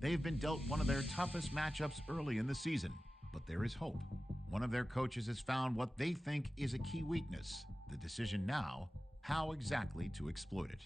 They've been dealt one of their toughest matchups early in the season, but there is hope. One of their coaches has found what they think is a key weakness. The decision now, how exactly to exploit it.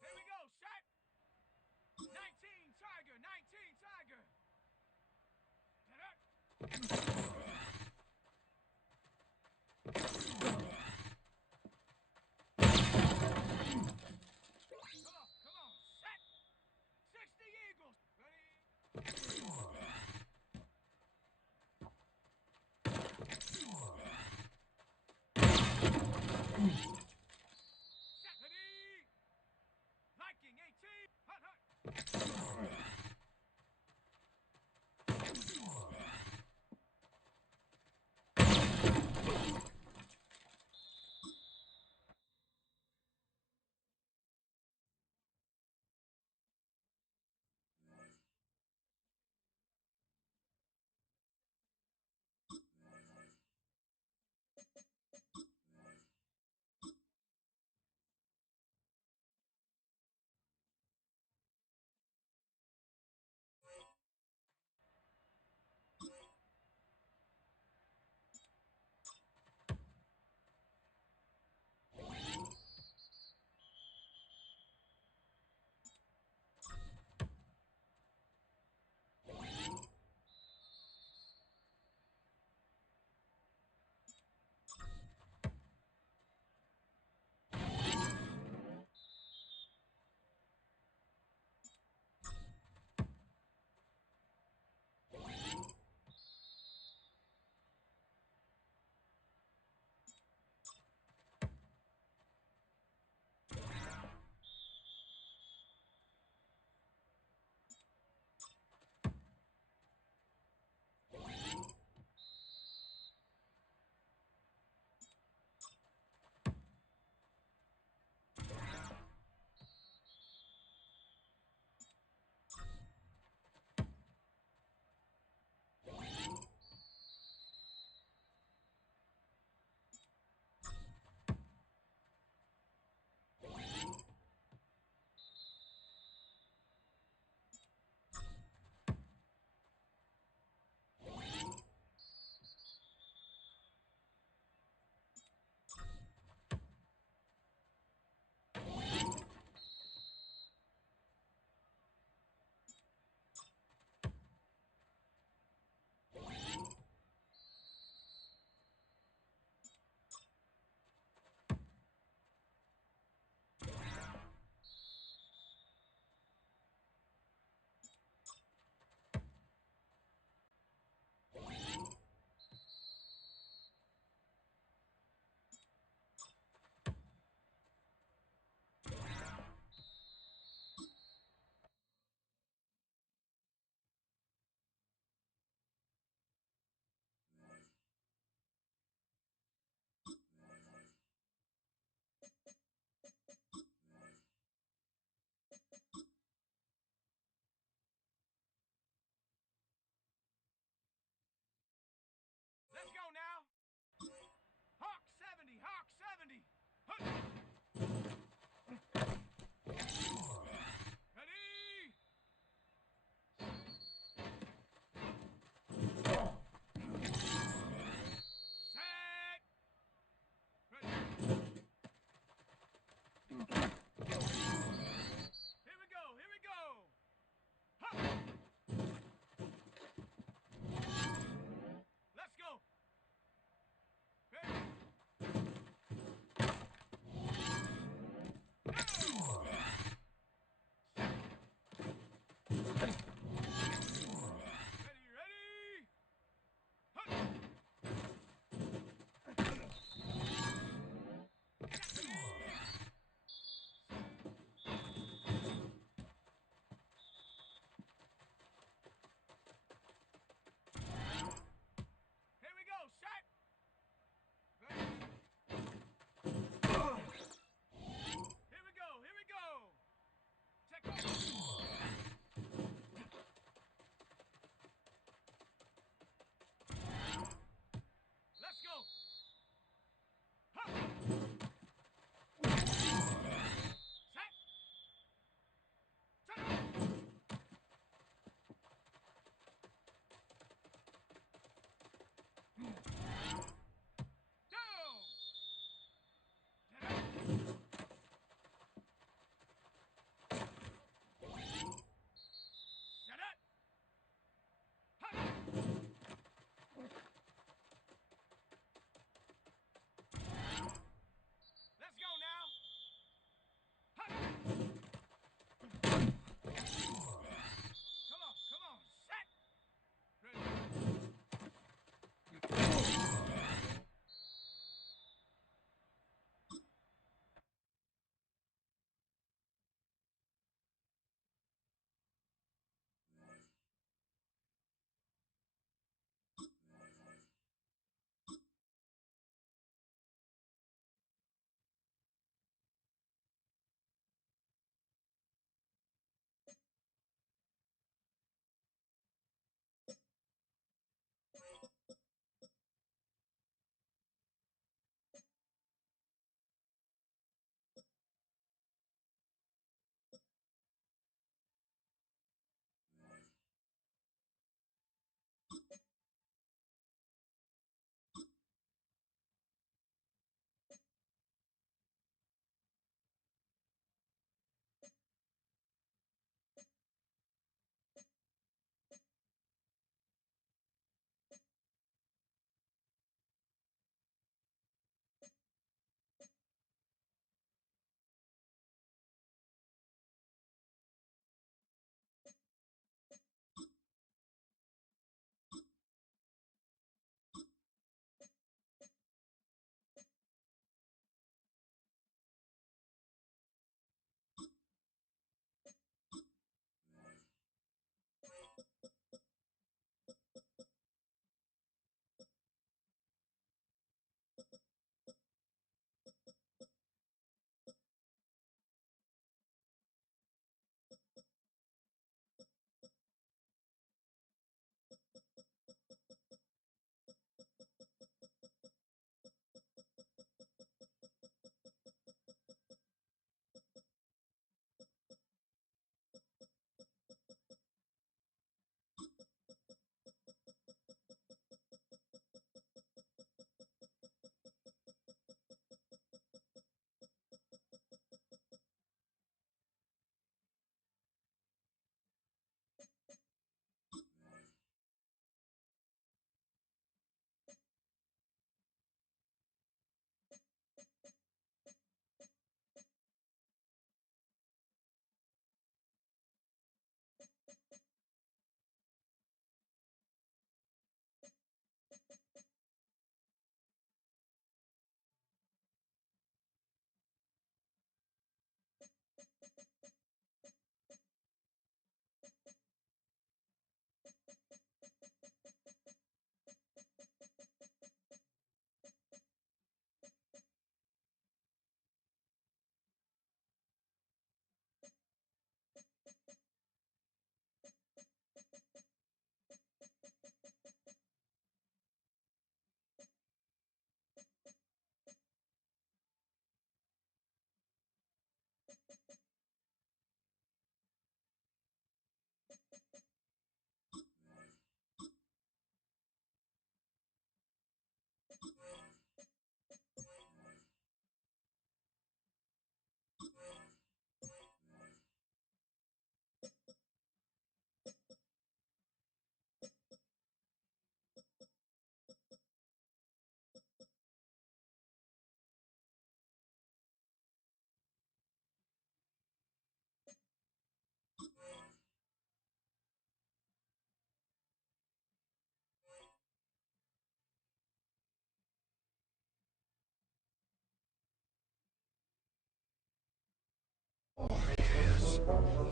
Here we go, shot. 19 Tiger, 19 Tiger. Get up. Come on, set. 60 Eagles. Ready? Set. Ready. Liking 18. Hut, hut.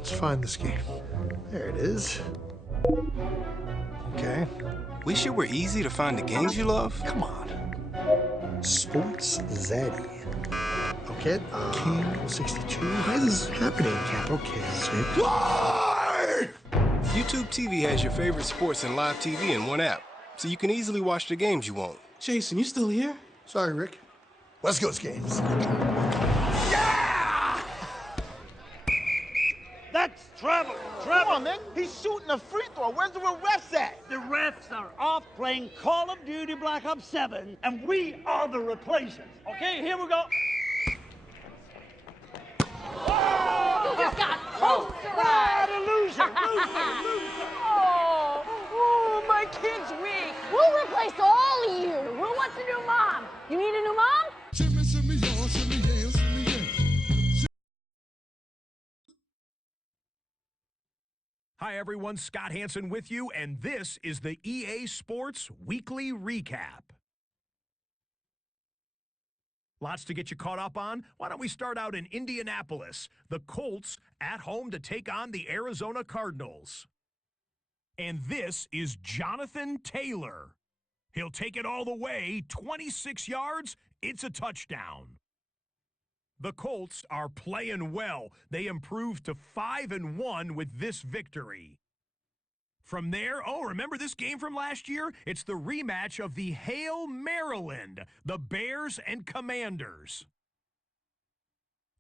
Let's find this game. There it is. Okay. Wish it were easy to find the games you love? Come on. Sports Zaddy. Okay, King 62. Why is this happening? Capital K. Why? YouTube TV has your favorite sports and live TV in one app, so you can easily watch the games you want. Jason, you still here? Sorry, Rick. West Coast games. That's trouble. Come on, man. He's shooting a free throw. Where's the refs at? The refs are off playing Call of Duty Black Ops 7, and we are the replacements. Okay, here we go. You just got posterized. Loser. Oh, my kid's weak. We'll replace all of you. Who wants a new mom? You need a new mom? Hi, everyone. Scott Hansen with you, and this is the EA Sports Weekly Recap. Lots to get you caught up on. Why don't we start out in Indianapolis? The Colts at home to take on the Arizona Cardinals. And this is Jonathan Taylor. He'll take it all the way, 26 yards, it's a touchdown. The Colts are playing well. They improved to 5-1 with this victory. From there, remember this game from last year? It's the rematch of the Hail Maryland, the Bears and Commanders.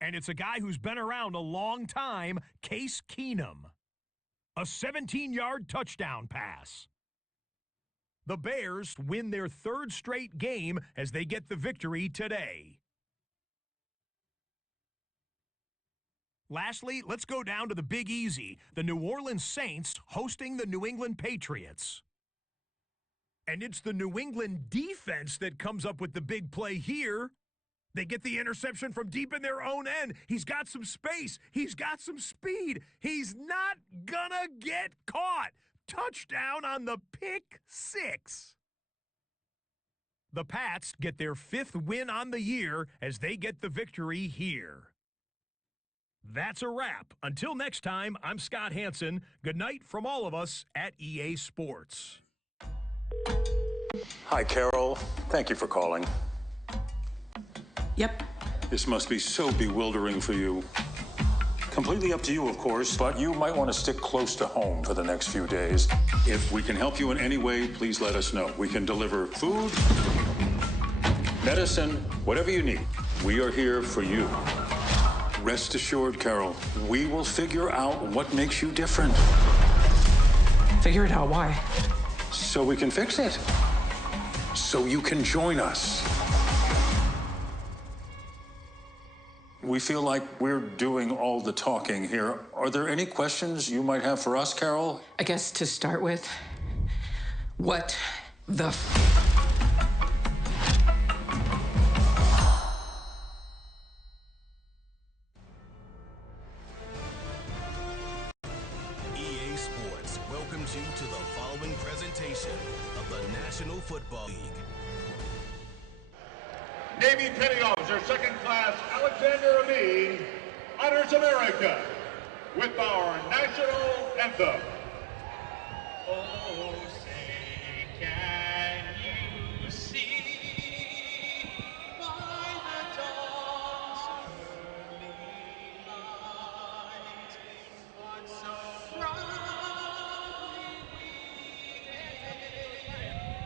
And it's a guy who's been around a long time, Case Keenum. A 17-yard touchdown pass. The Bears win their third straight game as they get the victory today. Lastly, let's go down to the Big Easy, the New Orleans Saints hosting the New England Patriots. And it's the New England defense that comes up with the big play here. They get the interception from deep in their own end. He's got some space. He's got some speed. He's not gonna get caught. Touchdown on the pick six. The Pats get their 5th win on the year as they get the victory here. That's a wrap. Until next time, I'm Scott Hansen. Good night from all of us at EA Sports. Hi, Carol. Thank you for calling. Yep. This must be so bewildering for you. Completely up to you, of course, but you might want to stick close to home for the next few days. If we can help you in any way, please let us know. We can deliver food, medicine, whatever you need. We are here for you. Rest assured, Carol, we will figure out what makes you different. Figure it out. Why? So we can fix it. So you can join us. We feel like we're doing all the talking here. Are there any questions you might have for us, Carol? I guess to start with, what the EA Sports welcomes you to the following presentation of the National Football League. Navy Petty Officer Second Class Alexander Amin honors America with our national anthem. Oh, say, can you see by the dawn's early light what so proudly we hailed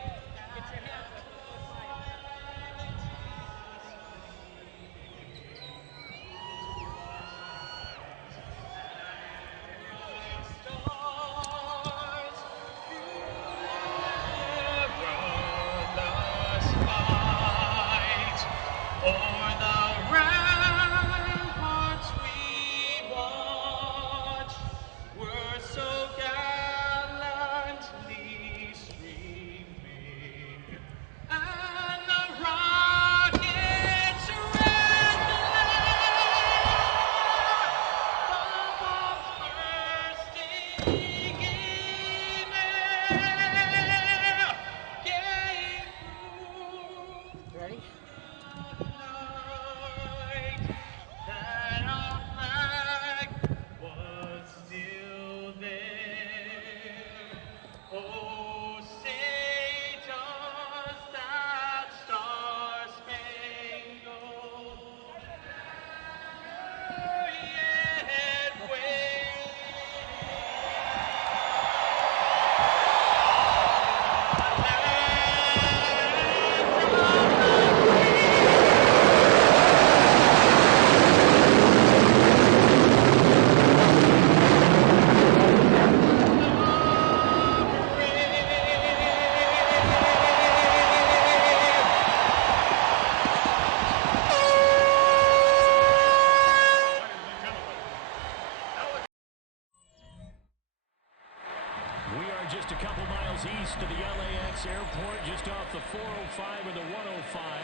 We are just a couple miles east of the LAX airport, just off the 405 and the 105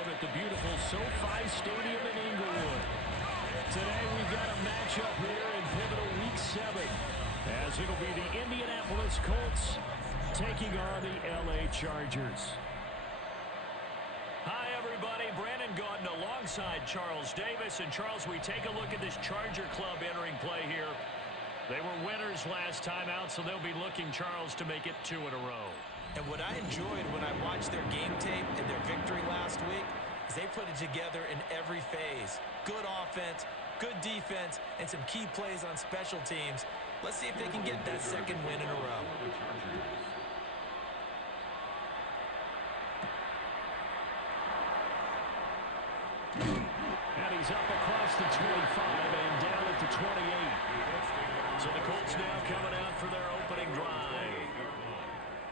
at the beautiful SoFi Stadium in Inglewood. Today we've got a matchup here in pivotal week 7, as it'll be the Indianapolis Colts taking on the LA Chargers. Hi, everybody. Brandon Gaudin alongside Charles Davis. And, Charles, we take a look at this Charger club entering play here. They were winners last time out, so they'll be looking, Charles, to make it 2 in a row. And what I enjoyed when I watched their game tape and their victory last week is they put it together in every phase. Good offense, good defense, and some key plays on special teams. Let's see if they can get that second win in a row. And he's up across the 25 and down at the 28. So the Colts now coming out for their opening drive.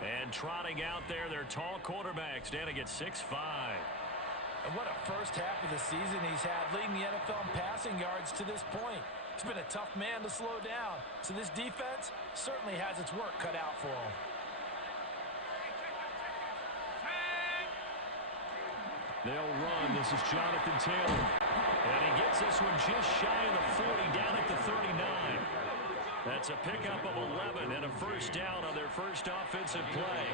And trotting out there, their tall quarterback standing at 6'5". And what a first half of the season he's had, leading the NFL in passing yards to this point. He's been a tough man to slow down. So this defense certainly has its work cut out for him. They'll run. This is Jonathan Taylor. And he gets this one just shy of the 40, down at the 39. That's a pickup of 11 and a first down on their first offensive play.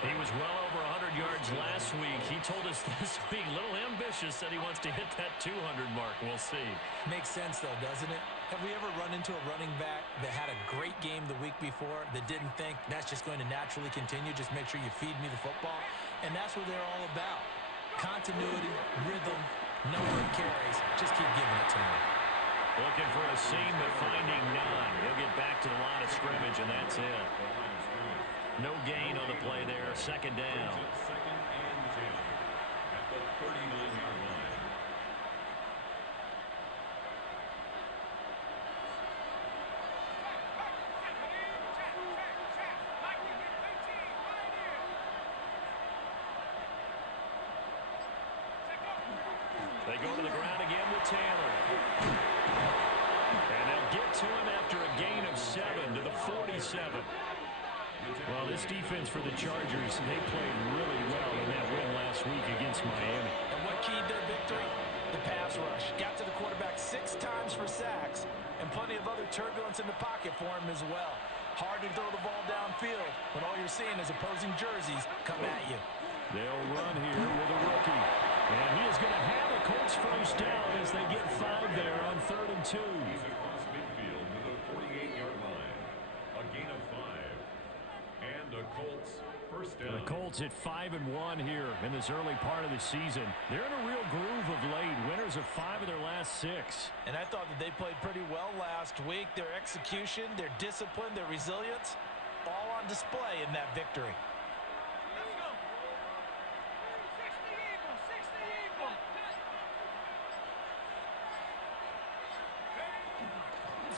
He was well over 100 yards last week. He told us this week, a little ambitious, said he wants to hit that 200 mark. We'll see. Makes sense, though, doesn't it? Have we ever run into a running back that had a great game the week before that didn't think that's just going to naturally continue? Just make sure you feed me the football. And that's what they're all about. Continuity, rhythm, number of carries. Just keep giving it to me. Looking for a seam, but finding none. He'll get back to the line of scrimmage, and that's it. No gain on the play there. Second down. Second and 10 at the 39-yard line. They go to the ground again with Taylor. And they'll get to him after a gain of 7 to the 47. Well, this defense for the Chargers, they played really well in that win last week against Miami. And what keyed their victory? The pass rush. Got to the quarterback 6 times for sacks, and plenty of other turbulence in the pocket for him as well. Hard to throw the ball downfield when all you're seeing is opposing jerseys come at you. They'll run here with a rookie. And he is going to have a Colts first down as they get 5 there on 3rd and 2. He's across midfield to the 48-yard line. A gain of 5. And a Colts first down. The Colts at 5-1 here in this early part of the season. They're in a real groove of late. Winners of 5 of their last 6. And I thought that they played pretty well last week. Their execution, their discipline, their resilience, all on display in that victory.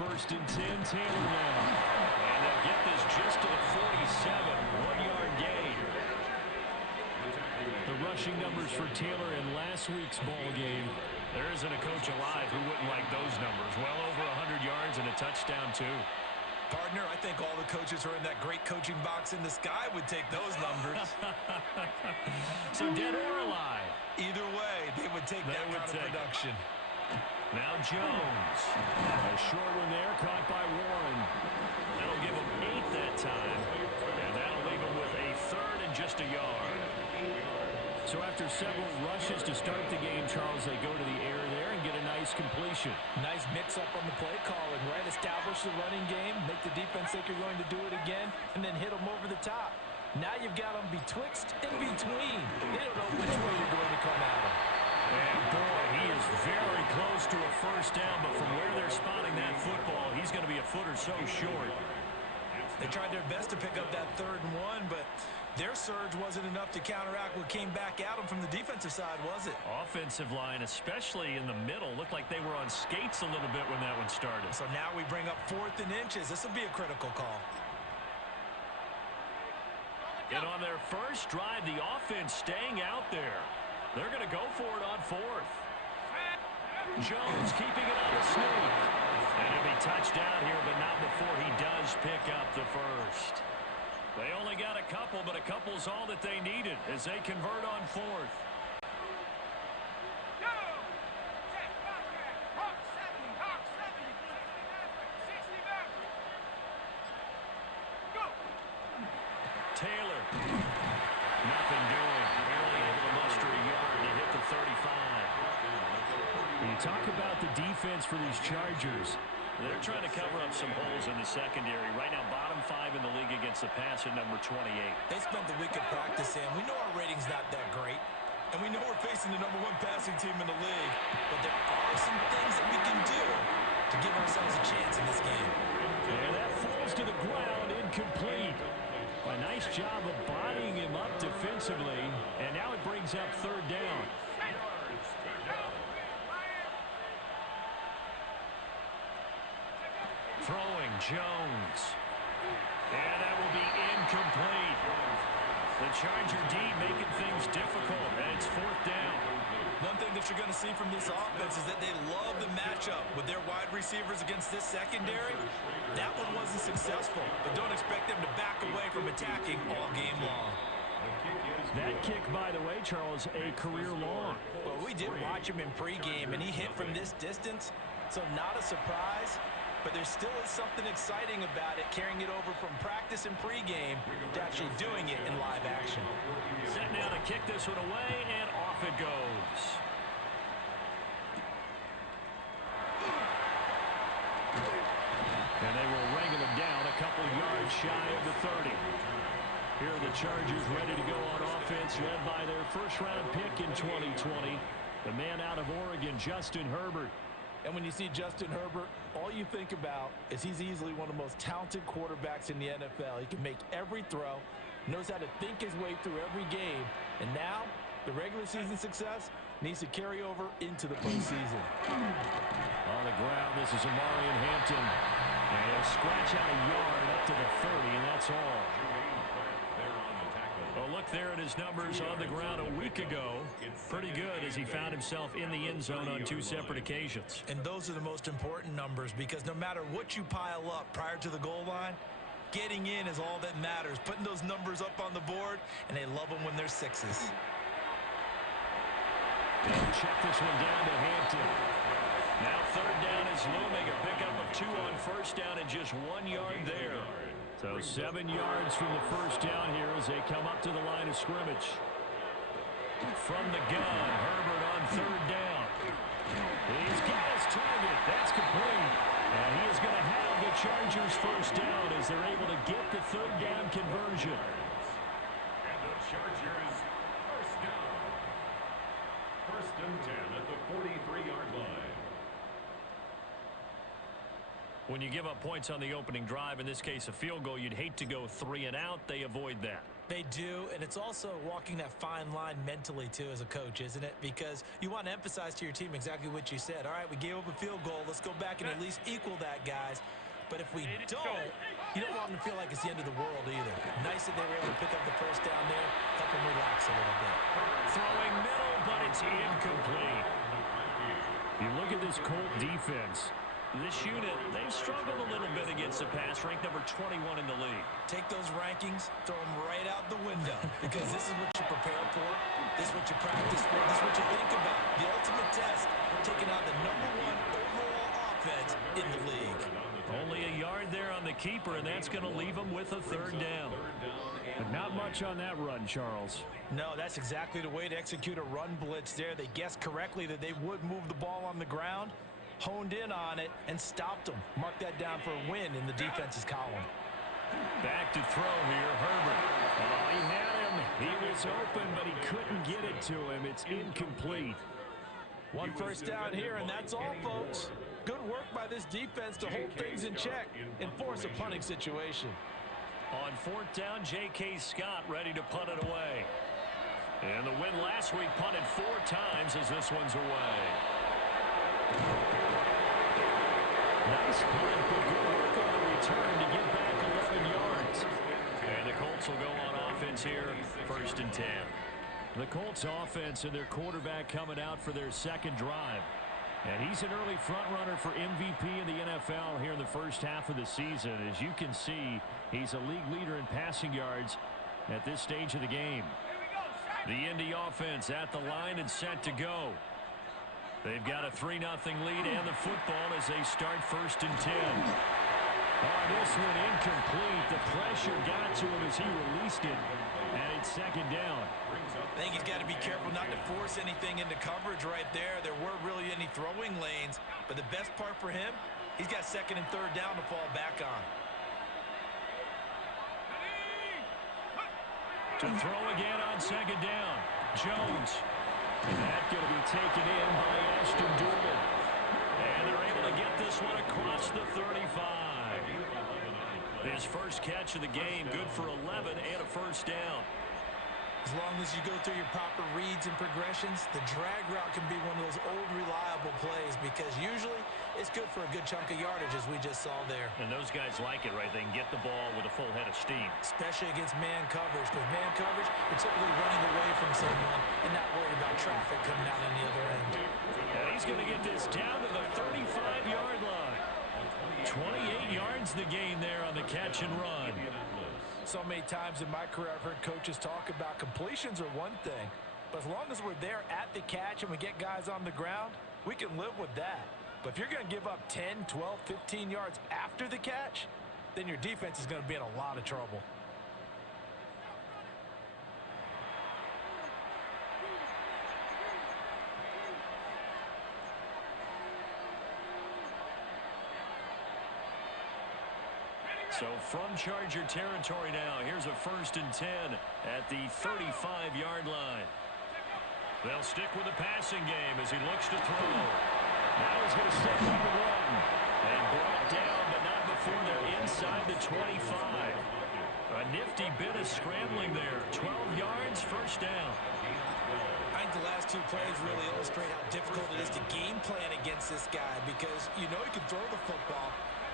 First and 10, Taylor now. And they'll get this just to the 47, 1-yard gain. The rushing numbers for Taylor in last week's ball game. There isn't a coach alive who wouldn't like those numbers. Well over 100 yards and a touchdown, too. Partner, I think all the coaches who are in that great coaching box in the sky would take those numbers. So dead or alive? Either way, they would take that kind of production. Now Jones. A short one there, caught by Warren. That'll give him 8 that time. And that'll leave him with a 3rd and just a yard. So after several rushes to start the game, Charles, they go to the air there and get a nice completion. Nice mix-up on the play calling, right? Establish the running game, make the defense think you're going to do it again, and then hit them over the top. Now you've got them betwixt and between. They don't know which way you're going to come at them. And boy, he is very close to a first down, but from where they're spotting that football, he's going to be a foot or so short. They tried their best to pick up that 3rd and 1, but their surge wasn't enough to counteract what came back at them from the defensive side, was it? Offensive line, especially in the middle, looked like they were on skates a little bit when that one started. So now we bring up 4th and inches. This will be a critical call. And on their first drive, the offense staying out there. They're going to go for it on 4th. Jones keeping it on the sneak. And he'll be touched down here, but not before he does pick up the first. only got a couple, but a couple's all that they needed as they convert on fourth. Taylor. Nothing doing. Barely able to muster a yard to hit the 35. When you talk about the defense for these Chargers, they're trying to cover up some holes in the secondary. Right now, bottom 5 in the league against the pass at number 28. They spent the week of practice in. We know our rating's not that great. And we know we're facing the #1 passing team in the league. But there are some things that we can do to give ourselves a chance in this game. And that falls to the ground, incomplete. A nice job of bodying him up defensively. And now it brings up third down. Throwing Jones. And that will be incomplete. The Charger D making things difficult, and it's fourth down. One thing that you're going to see from this offense is that they love the matchup with their wide receivers against this secondary. That one wasn't successful, but don't expect them to back away from attacking all game long. That kick, by the way, Charles, a career long. Well, we did watch him in pregame, and he hit from this distance, so not a surprise. But there still is something exciting about it, carrying it over from practice and pregame to actually doing it in live action. Set now to kick this one away, and off it goes. And they will wrangle him down a couple yards shy of the 30. Here are the Chargers ready to go on offense, led by their first-round pick in 2020, the man out of Oregon, Justin Herbert. And when you see Justin Herbert, all you think about is he's easily one of the most talented quarterbacks in the NFL. He can make every throw, knows how to think his way through every game, and now the regular season success needs to carry over into the postseason. On the ground, this is Amarian Hampton. And he'll scratch out a yard up to the 30, and that's all. Well, look there at his numbers on the ground a week ago. Pretty good as he found himself in the end zone on 2 separate occasions. And those are the most important numbers because no matter what you pile up prior to the goal line, getting in is all that matters. Putting those numbers up on the board, and they love them when they're 6s. They'll check this one down to Hampton. Now third down is looming. A pickup of 2 on first down and just 1 yard there. So 7 yards from the first down here as they come up to the line of scrimmage. From the gun, Herbert on third down. He's got his target. That's complete. And he is going to have the Chargers first down as they're able to get the third down conversion. And the Chargers first down. First and 10 at the 43-yard line. When you give up points on the opening drive, in this case a field goal, you'd hate to go 3 and out. They avoid that. They do, and it's also walking that fine line mentally, too, as a coach, isn't it? Because you want to emphasize to your team exactly what you said. All right, we gave up a field goal. Let's go back and at least equal that, guys. But if we don't, you don't want them to feel like it's the end of the world either. Nice that they were able to pick up the first down there, help them relax a little bit. Throwing middle, but it's incomplete. You look at this Colt defense. This unit, they've struggled a little bit against the pass, ranked number 21 in the league. Take those rankings, throw them right out the window, because this is what you prepare for, this is what you practice for, this is what you think about. The ultimate test, taking on the #1 overall offense in the league. Only a yard there on the keeper, and that's going to leave them with a third down. But not much on that run, Charles. No, that's exactly the way to execute a run blitz there. They guessed correctly that they would move the ball on the ground, honed in on it, and stopped them. Mark that down for a win in the defense's column. Back to throw here, Herbert. Oh, he had him. He was open, but he couldn't get it to him. It's incomplete. 1 first down here, and that's all, folks. Good work by this defense to hold things in check and force a punting situation. On 4th down, J.K. Scott ready to punt it away. And the win last week punted 4 times as this one's away. Nice punt, but good work on the return to get back 11 yards. And the Colts will go on offense here, 1st and 10. The Colts offense and their quarterback coming out for their second drive. And he's an early front runner for MVP in the NFL here in the first half of the season. As you can see, he's a league leader in passing yards at this stage of the game. The Indy offense at the line and set to go. They've got a 3-0 lead and the football as they start 1st and 10. Oh, this one incomplete. The pressure got to him as he released it, and it's 2nd down. I think he's got to be careful not to force anything into coverage right there. There weren't really any throwing lanes, but the best part for him, he's got 2nd and 3rd down to fall back on. To throw again on 2nd down. Jones. And that's going to be taken in by Ashton Dulin. And they're able to get this one across the 35. His first catch of the game, good for 11 and a 1st down. As long as you go through your proper reads and progressions, the drag route can be one of those old reliable plays because usually it's good for a good chunk of yardage as we just saw there. And those guys like it, right? They can get the ball with a full head of steam. Especially against man coverage, because man coverage, you're typically running away from someone and not worried about traffic coming out on the other end. And he's going to get this down to the 35-yard line. 28 yards the gain there on the catch and run. So many times in my career I've heard coaches talk about completions are one thing, but as long as we're there at the catch and we get guys on the ground, we can live with that. But if you're going to give up 10, 12, 15 yards after the catch, then your defense is going to be in a lot of trouble. So from Charger territory now, here's a 1st and 10 at the 35-yard line. They'll stick with the passing game as he looks to throw. Now he's going to step on the run. And brought down, but not before they're inside the 25. A nifty bit of scrambling there. 12 yards, 1st down. I think the last 2 plays really illustrate how difficult it is to game plan against this guy because you know he can throw the football.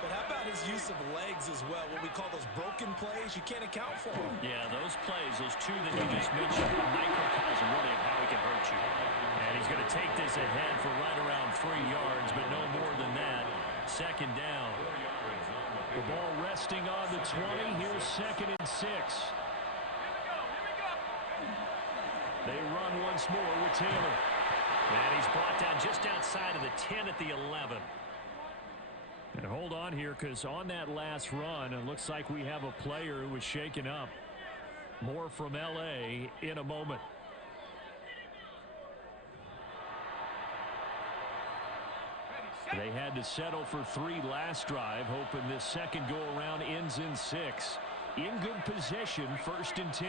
But how about his use of legs as well? What we call those broken plays, you can't account for them. Yeah, those plays, those 2 that you just mentioned, a microcosm really of how he can hurt you. And he's going to take this ahead for right around 3 yards, but no more than that. 2nd down. The ball resting on the 20. Here's 2nd and 6. They run once more with Taylor. And he's brought down just outside of the 10 at the 11. And hold on here, because on that last run, it looks like we have a player who was shaken up. More from L.A. in a moment. They had to settle for 3 last drive, hoping this second go-around ends in 6. In good position, 1st and 10.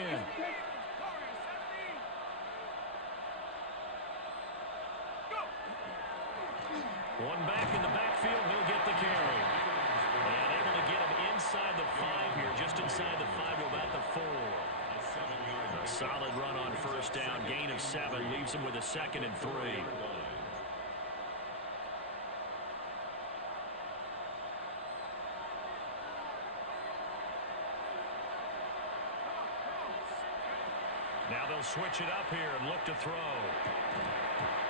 One back in the backfield, he'll get the carry. And able to get him inside the 5 here, just inside the 5 to about the 4. A solid run on 1st down, gain of 7, leaves him with a 2nd and 3. Now they'll switch it up here and look to throw.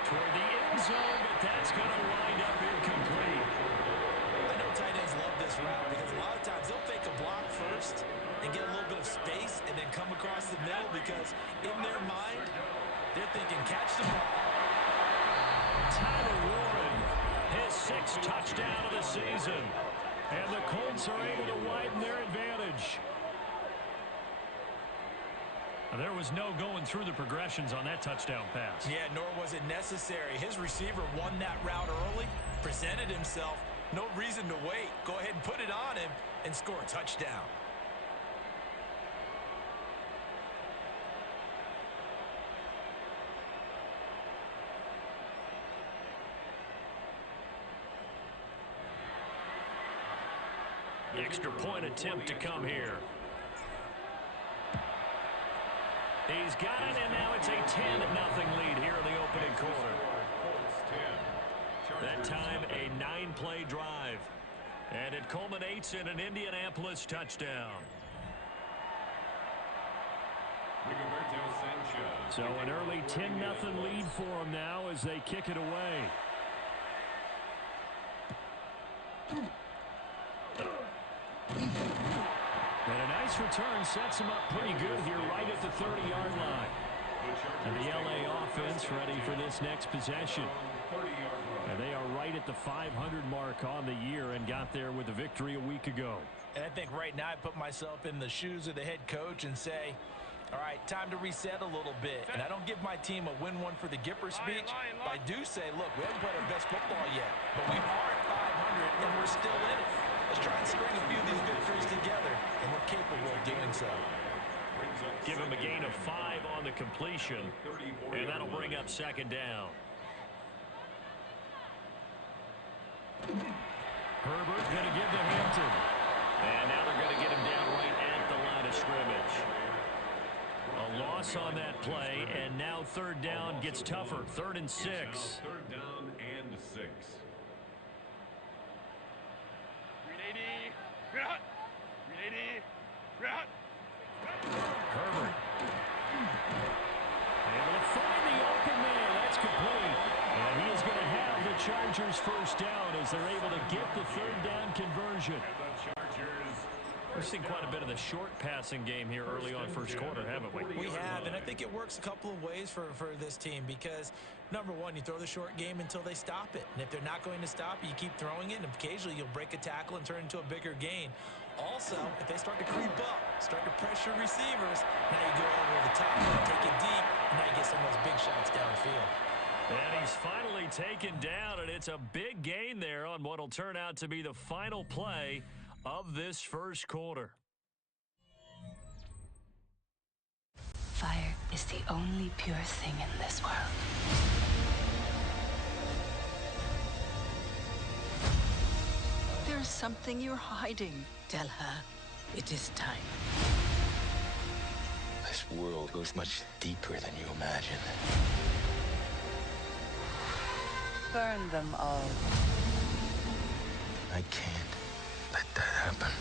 Toward the end zone, but that's going to wind up incomplete. I know tight ends love this route because a lot of times they'll fake a block first and get a little bit of space and then come across the middle because in their mind, they're thinking catch the ball. Tyler Warren, his 6th touchdown of the season. And the Colts are able to widen their advantage. There was no going through the progressions on that touchdown pass. Yeah, nor was it necessary. His receiver won that route early, presented himself. No reason to wait. Go ahead and put it on him and score a touchdown. Extra point attempt to come here. He's got it, and now it's a 10-0 lead here in the opening quarter. That time, a 9-play drive. And it culminates in an Indianapolis touchdown. So an early 10-0 lead for them now as they kick it away. return sets him up pretty good here right at the 30-yard line. And the LA offense ready for this next possession. And they are right at the 500 mark on the year and got there with a victory a week ago. And I think right now I put myself in the shoes of the head coach and say, all right, time to reset a little bit. And I don't give my team a win one for the Gipper speech. But I do say, look, we haven't played our best football yet, but we are at 500 and we're still in it. Let's try and string a few of these victories together, and we're capable of doing so. Give him a gain of 5 on the completion, and that'll bring up second down. Herbert going to give to Hampton. And now they're going to get him down right at the line of scrimmage. A loss on that play, and now third down gets tougher. 3rd and 6. Third down and 6. Herbert. Able to find the open man. That's complete. And he is going to have the Chargers first down as they're able to get the third down conversion. We've seen quite a bit of the short passing game here early on first quarter, haven't we? We have, and I think it works a couple of ways for this team because, number one, you throw the short game until they stop it. And if they're not going to stop it, you keep throwing it, and occasionally you'll break a tackle and turn it into a bigger gain. Also, if they start to creep up, start to pressure receivers, now you go over the top, take it deep, and now you get some of those big shots downfield. And he's finally taken down, and it's a big gain there on what will turn out to be the final play of this first quarter. Fire is the only pure thing in this world. There's something you're hiding. Tell her it is time. This world goes much deeper than you imagine. Burn them all. I can't let that happen.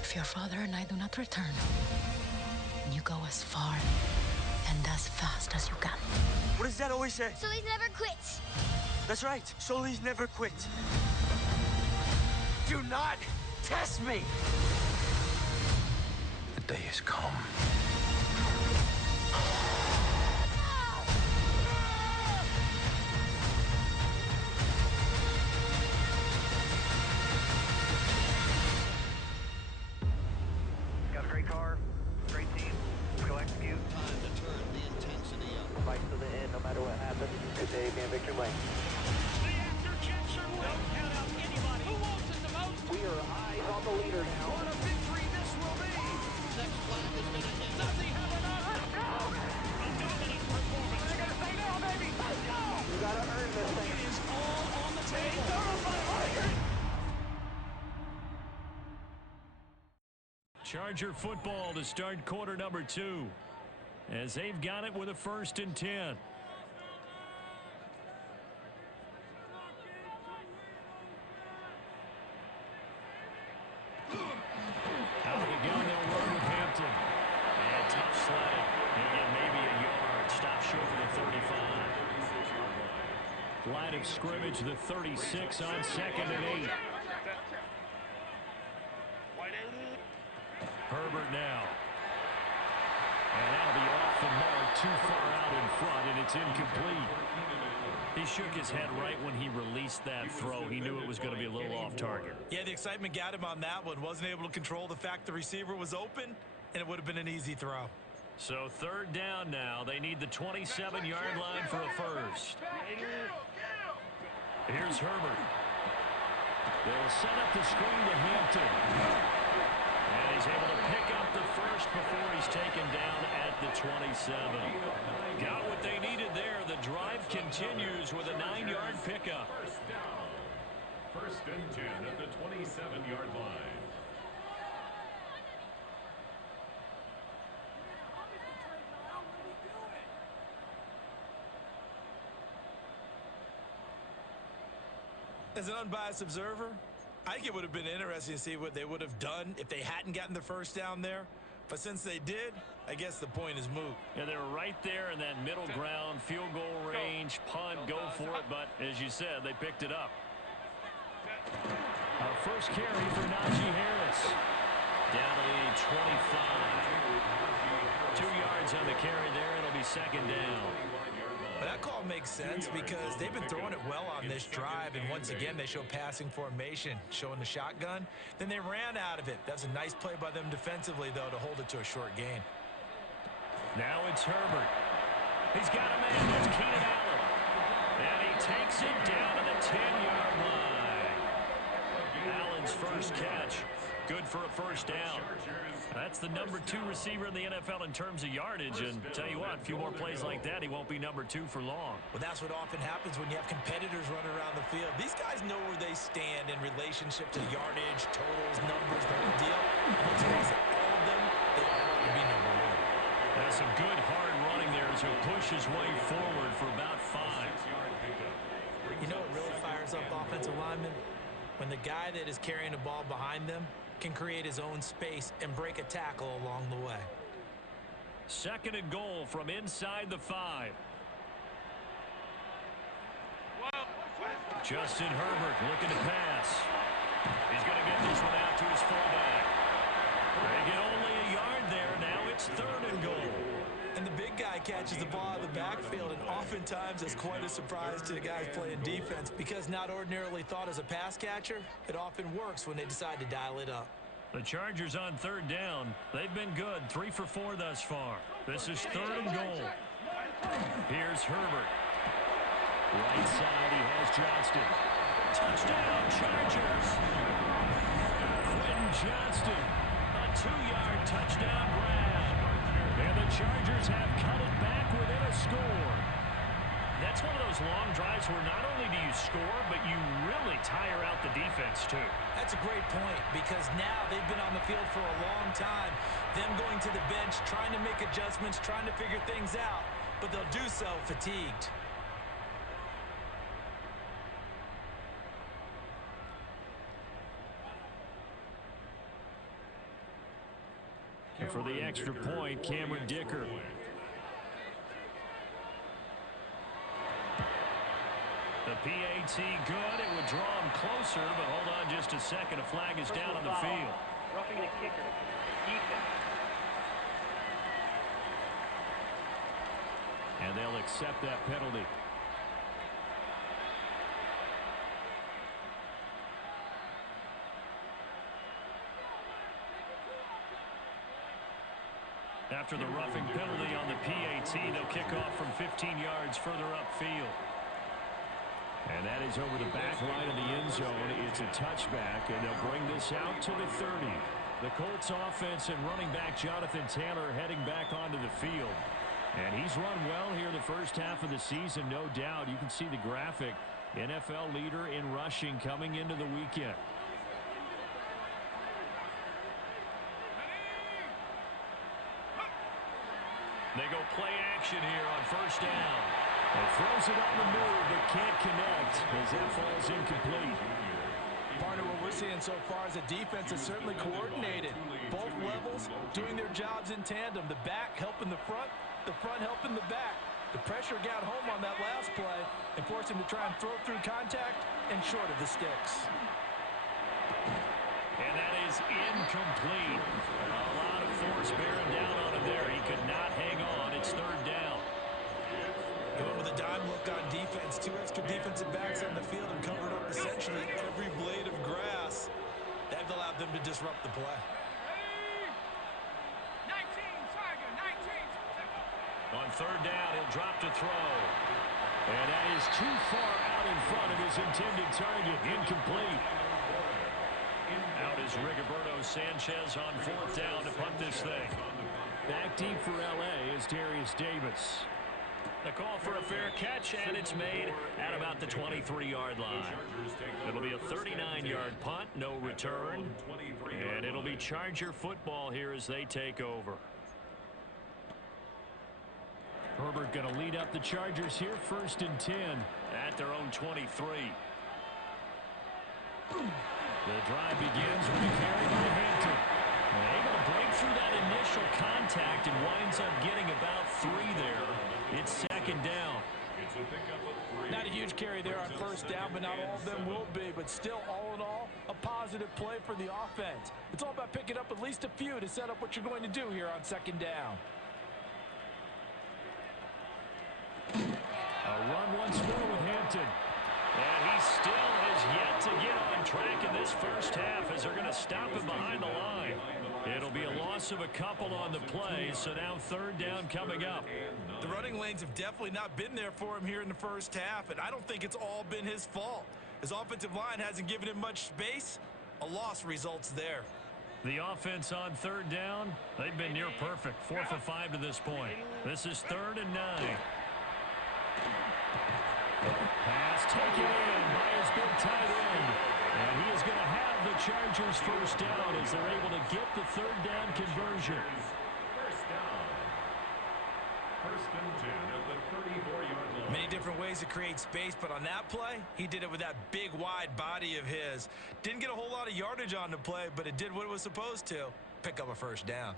If your father and I do not return, you go as far and as fast as you can. What does Dad always say? Sully's never quits. That's right. Sully's never quit. Do not test me! The day has come. Got a great car, great team. Go execute. Time to turn the intensity up. Fight to the end, no matter what happens. Good day being Victor Lane. Don't count out anybody. Who wants it the most? We are eyes on the leader now. What a victory this will be. Next flag is going to hit. Does he have enough? Let's go! A dominant performance. They're going to say no, baby. Let's go! You got to earn this thing. It is all on the table. 500. Charger football to start quarter number 2 as they've got it with a 1st and 10. Out of the gun, they'll run with Hampton. And tough sledding. He'll get maybe a yard. Stop short of the 35. Line of scrimmage, the 36 on 2nd and 8. Herbert now. And that'll be off the mark, too far out in front, and it's incomplete. He shook his head right when he released that throw. He knew it was going to be a little off target. Yeah, the excitement got him on that one. Wasn't able to control the fact the receiver was open, and it would have been an easy throw. So 3rd down now. They need the 27-yard line for a first. Here's Herbert. They'll set up the screen to Hampton. And he's able to pick up the first before he's taken down at the 27. Got what they needed there. The drive continues with a 9-yard pickup. First down. 1st and 10 at the 27-yard line. As an unbiased observer, I think it would have been interesting to see what they would have done if they hadn't gotten the first down there. But since they did, I guess the point is moot. Yeah, they were right there in that middle ground, field goal range, punt, go for it. But as you said, they picked it up. A first carry for Najee Harris. Down to the 25. 2 yards on the carry there. It'll be second down. Well, that call makes sense because they've been throwing it well on this drive, and once again, they show passing formation, showing the shotgun. Then they ran out of it. That's a nice play by them defensively, though, to hold it to a short gain. Now it's Herbert. He's got a man. There's Keenan Allen. And he takes it down to the 10-yard line. Allen's first catch. Good for a first down. That's the number 2 receiver in the NFL in terms of yardage. And tell you what, a few more plays like that, he won't be number 2 for long. Well, that's what often happens when you have competitors running around the field. These guys know where they stand in relationship to yardage, totals, numbers, the whole deal. And let's face it, all of them, they all want to be number 1. That's some good hard running there as he'll push his way forward for about 5. You know what really fires up offensive linemen? When the guy that is carrying the ball behind them can create his own space and break a tackle along the way. Second and goal from inside the 5. Justin Herbert looking to pass. He's going to get this one out to his fullback. They get only a yard there. Now it's third and goal. And the big guy catches the ball out of the backfield, and oftentimes it's quite a surprise to the guys playing defense because not ordinarily thought as a pass catcher, it often works when they decide to dial it up. The Chargers on third down. They've been good, 3 for 4 thus far. This is third and goal. Here's Herbert. Right side, he has Johnston. Touchdown, Chargers. Quentin Johnston, a 2-yard touchdown grab. And the Chargers have cut it back within a score. That's one of those long drives where not only do you score, but you really tire out the defense, too. That's a great point because now they've been on the field for a long time. Them going to the bench, trying to make adjustments, trying to figure things out, but they'll do so fatigued. And for the extra point, Cameron Dicker. The PAT good. It would draw him closer, but hold on just a second. A flag is down on the field. Roughing the kicker. Defense. And they'll accept that penalty. After the roughing penalty on the PAT, they'll kick off from 15 yards further upfield. And that is over the back line of the end zone. It's a touchback, and they'll bring this out to the 30. The Colts offense and running back Jonathan Taylor heading back onto the field. And he's run well here the first half of the season, no doubt. You can see the graphic. NFL leader in rushing coming into the weekend. They go play action here on first down. And throws it on the move, but can't connect as that falls incomplete. Partner, what we're seeing so far is a defense that's certainly coordinated. Both levels doing their jobs in tandem. The back helping the front helping the back. The pressure got home on that last play and forced him to try and throw through contact and short of the sticks. And that is incomplete. A lot of force bearing down on him there. He could not hang on. It's third down. Going with a dime look on defense. 2 extra defensive backs on the field and covered up essentially every blade of grass. They've allowed them to disrupt the play. 19, Tiger, 19. On third down, he'll drop to throw. And that is too far out in front of his intended target. Incomplete. Out is Rigoberto Sanchez on fourth down to punt this thing. Back deep for L.A. is Darius Davis. The call for a fair catch, and it's made at about the 23-yard line. It'll be a 39-yard punt, no return. And it'll be Charger football here as they take over. Herbert going to lead up the Chargers here, 1st and 10 at their own 23. The drive begins with a carry by Hampton. Able to break through that initial contact and winds up getting about 3 there. It's second down. Not a huge carry there on first down, but not all of them will be. But still, all in all, a positive. positive play for the offense. It's all about picking up at least a few to set up what you're going to do here on second down. A run once more with Hampton. And he still has yet to get on track in this first half as they're going to stop him behind the line. It'll be a loss of a couple on the play, so now third down coming up. The running lanes have definitely not been there for him here in the first half, and I don't think it's all been his fault. His offensive line hasn't given him much space. A loss results there. The offense on third down, they've been near perfect. 4 for 5 to this point. This is 3rd and 9. Pass taken in by his big tight end. And he is going to have the Chargers first down as they're able to get the third down conversion. First down. 1st and 10 at the 34-yard line. Many different ways to create space, but on that play, he did it with that big, wide body of his. Didn't get a whole lot of yardage on the play, but it did what it was supposed to. Pick up a first down.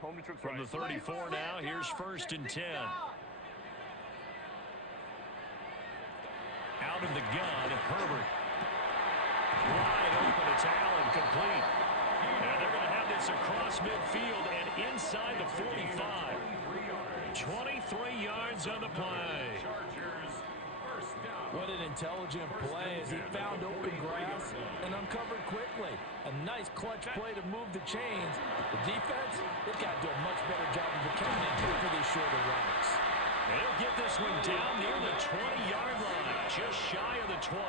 From the 34 now, here's 1st and 10. Out of the gun, Herbert. Wide open, it's Allen, complete. And they're going to have this across midfield and inside the 45. 23 yards on the play. What an intelligent play as he found open grass and uncovered quickly. A nice clutch play to move the chains. The defense, they've got to do a much better job of accounting for these shorter routes. They'll get this one down near the 20-yard line, just shy of the 20.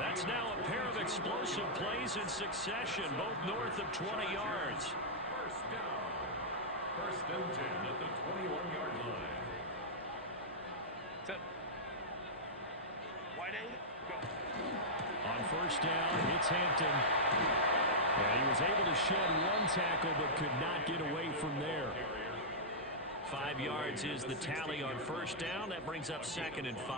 That's now a pair of explosive plays in succession, both north of 20 yards. First down. 1st and 10 at the 21-yard line. On first down, it's Hampton. And he was able to shed one tackle but could not get away from there. 5 yards is the tally on first down. That brings up 2nd and 5.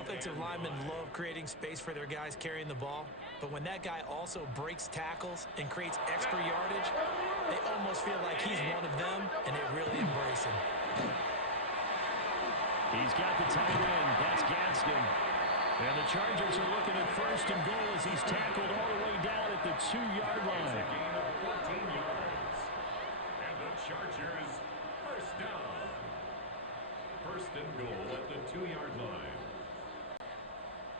Offensive linemen love creating space for their guys carrying the ball, but when that guy also breaks tackles and creates extra yardage, they almost feel like he's one of them, and they really embrace him. He's got the tight end. That's Gadsden. And the Chargers are looking at 1st and goal as he's tackled all the way down at the 2-yard line. A gain of 14 yards. And the Chargers first down. 1st and goal at the 2-yard line.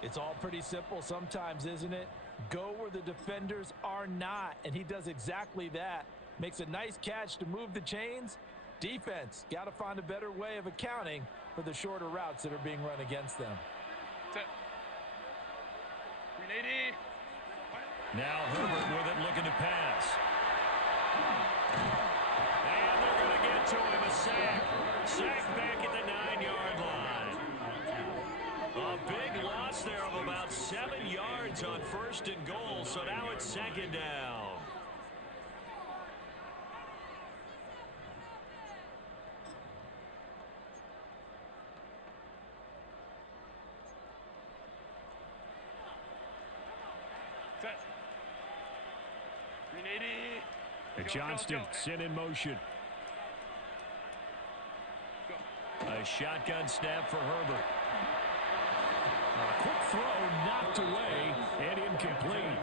It's all pretty simple sometimes, isn't it? Go where the defenders are not, and he does exactly that. Makes a nice catch to move the chains. Defense, got to find a better way of accounting for the shorter routes that are being run against them. Now Herbert with it, looking to pass. And they're going to get to him, a sack. Sack back at the 9-yard line. A big loss there of about 7 yards on 1st and goal, so now it's 2nd down. Johnston sent in motion. A shotgun snap for Herbert. A quick throw knocked away and incomplete.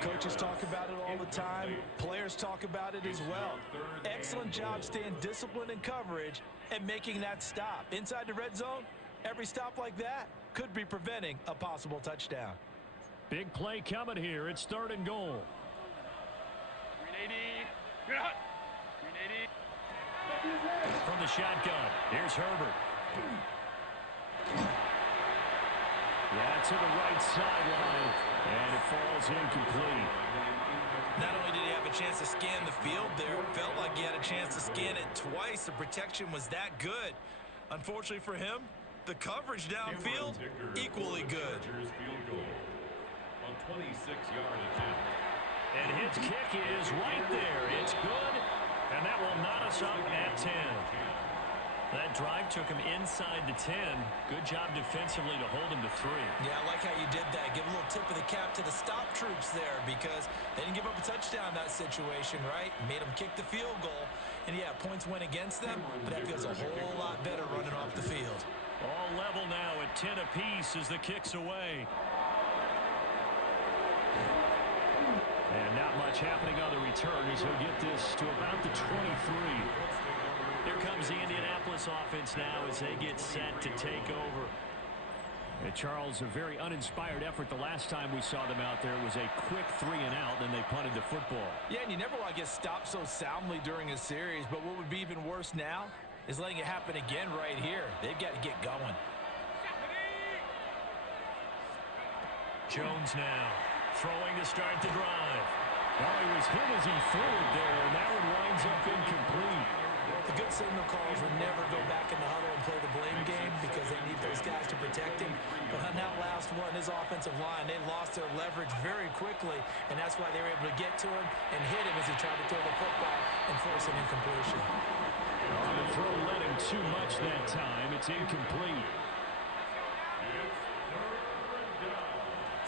Coaches talk about it all the time. Players talk about it as well. Excellent job staying disciplined in coverage and making that stop. Inside the red zone, every stop like that could be preventing a possible touchdown. Big play coming here. It's 3rd and goal. From the shotgun, here's Herbert. Yeah, to the right sideline, and it falls incomplete. Not only did he have a chance to scan the field there, it felt like he had a chance to scan it twice. The protection was that good. Unfortunately for him, the coverage downfield, equally good. Field goal. A 26-yard attempt. And his kick is right there. It's good, and that will knot us up at 10. That drive took him inside the 10. Good job defensively to hold him to 3. Yeah, I like how you did that. Give a little tip of the cap to the stop troops there because they didn't give up a touchdown in that situation, right? Made them kick the field goal. And, yeah, points went against them, but that feels a whole lot better running off the field. All level now at 10 apiece as the kick's away. And not much happening on the return as he'll get this to about the 23. Here comes the Indianapolis offense now as they get set to take over. And Charles, a very uninspired effort the last time we saw them out there was a quick 3-and-out, then they punted the football. Yeah, and you never want to get stopped so soundly during a series, but what would be even worse now is letting it happen again right here. They've got to get going. Jones now throwing to start the drive. Well, he was hit as he threw it there, and that one winds up incomplete. The good signal calls will never go back in the huddle and play the blame game because they need those guys to protect him. But on that last one, his offensive line, they lost their leverage very quickly, and that's why they were able to get to him and hit him as he tried to throw the football and force an incompletion. On the throw led him too much that time. It's incomplete.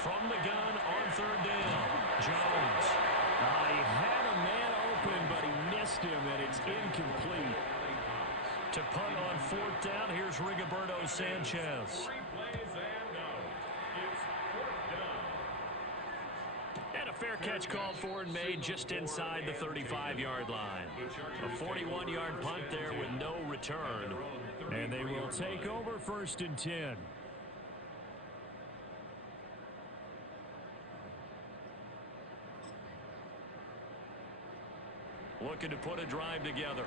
From the gun on third down, Jones. He had a man open, but he missed him, and it's incomplete. To punt on fourth down, here's Rigoberto Sanchez. And a fair catch called for and made just inside the 35-yard line. A 41-yard punt there with no return. And they will take over 1st and 10. Looking to put a drive together.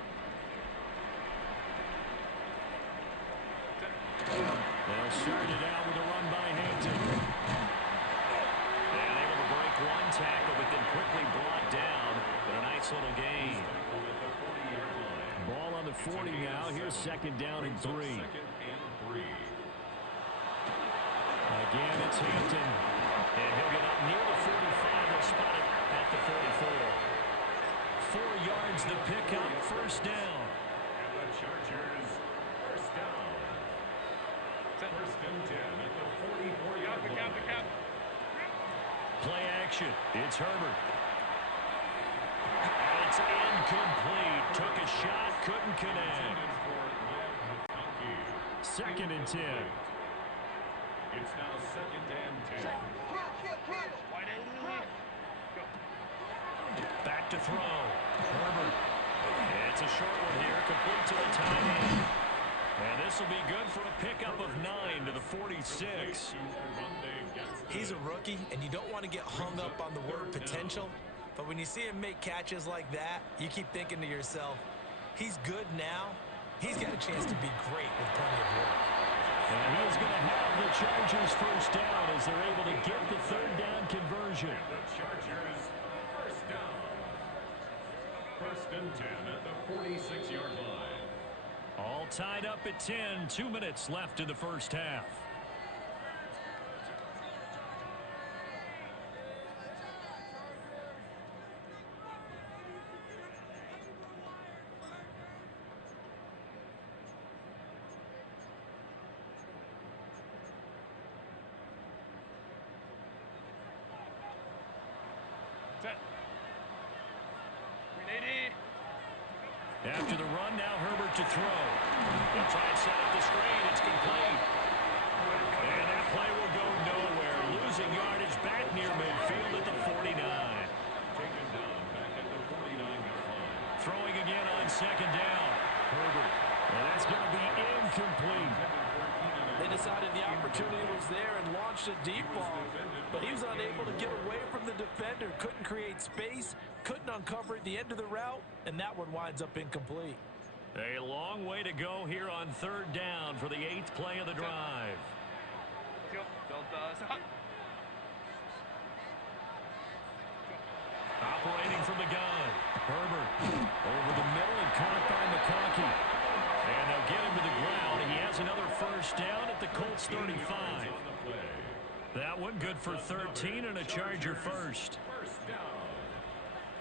They'll start it out with a run by Hampton. And able to break one tackle, but then quickly brought down. But a nice little gain. Ball on the 40 now. Here's 2nd down and 3. Again, it's Hampton. And he'll get up near the 45. They'll spot it at the 44. 4 yards the pickup, 1st down. And the Chargers, 1st down. 1st and 10 at the 44-yard line. Play action. It's Herbert. And it's incomplete. Took a shot, couldn't connect. 2nd and 10. It's now 2nd and 10. Back to throw. Herbert. It's a short one here, complete to the tight end. And this will be good for a pickup of 9 to the 46. He's a rookie, and you don't want to get hung up on the word potential. But when you see him make catches like that, you keep thinking to yourself, he's good now. He's got a chance to be great with plenty of work. And he is going to have the Chargers 1st down as they're able to get the 3rd down conversion. The Chargers, 1st down. 1st and 10 at the 46-yard line. All tied up at 10. 2 minutes left in the 1st half. After the run, now Herbert to throw. He'll try and set up the screen. It's complete. And that play will go nowhere. Losing yardage back near midfield at the 49. Taken down back at the 49-yard line. Throwing again on 2nd down. Herbert. And that's going to be incomplete. They decided the opportunity was there and launched a deep ball, but he was unable to get away from the defender. Couldn't create space, couldn't uncover at the end of the route, and that one winds up incomplete. A long way to go here on 3rd down for the 8th play of the drive. Operating from the gun. Herbert over the middle and caught by McConkey. And they'll get him to the ground. He has another 1st down at the Colts 35. That one good for 13 and a Charger 1st. 1st down.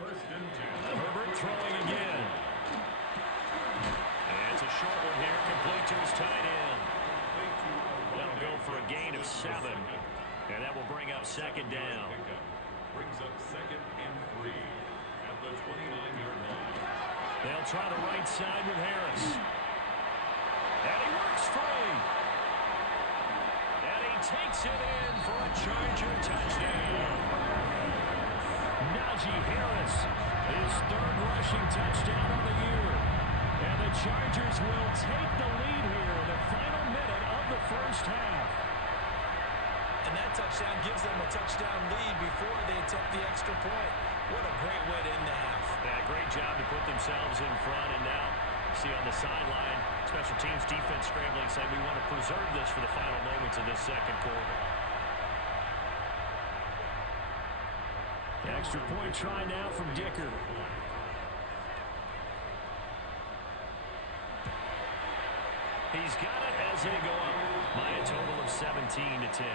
1st and 10. Herbert throwing again. And it's a short one here, complete to his tight end. That'll go for a gain of 7. And that will bring up 2nd down. Brings up 2nd and 3 at the 29-yard line. They'll try the right side with Harris. And he works free. takes it in for a Charger touchdown. Najee Harris, his third rushing touchdown of the year. And the Chargers will take the lead here in the final minute of the first half. And that touchdown gives them a touchdown lead before they attempt the extra point. What a great way to end the half. Yeah, great job to put themselves in front. And now, see on the sideline, special teams defense scrambling, saying we want to preserve this for the final moments of this second quarter. Extra point try now from Dicker. He's got it as they go up by a total of 17-10.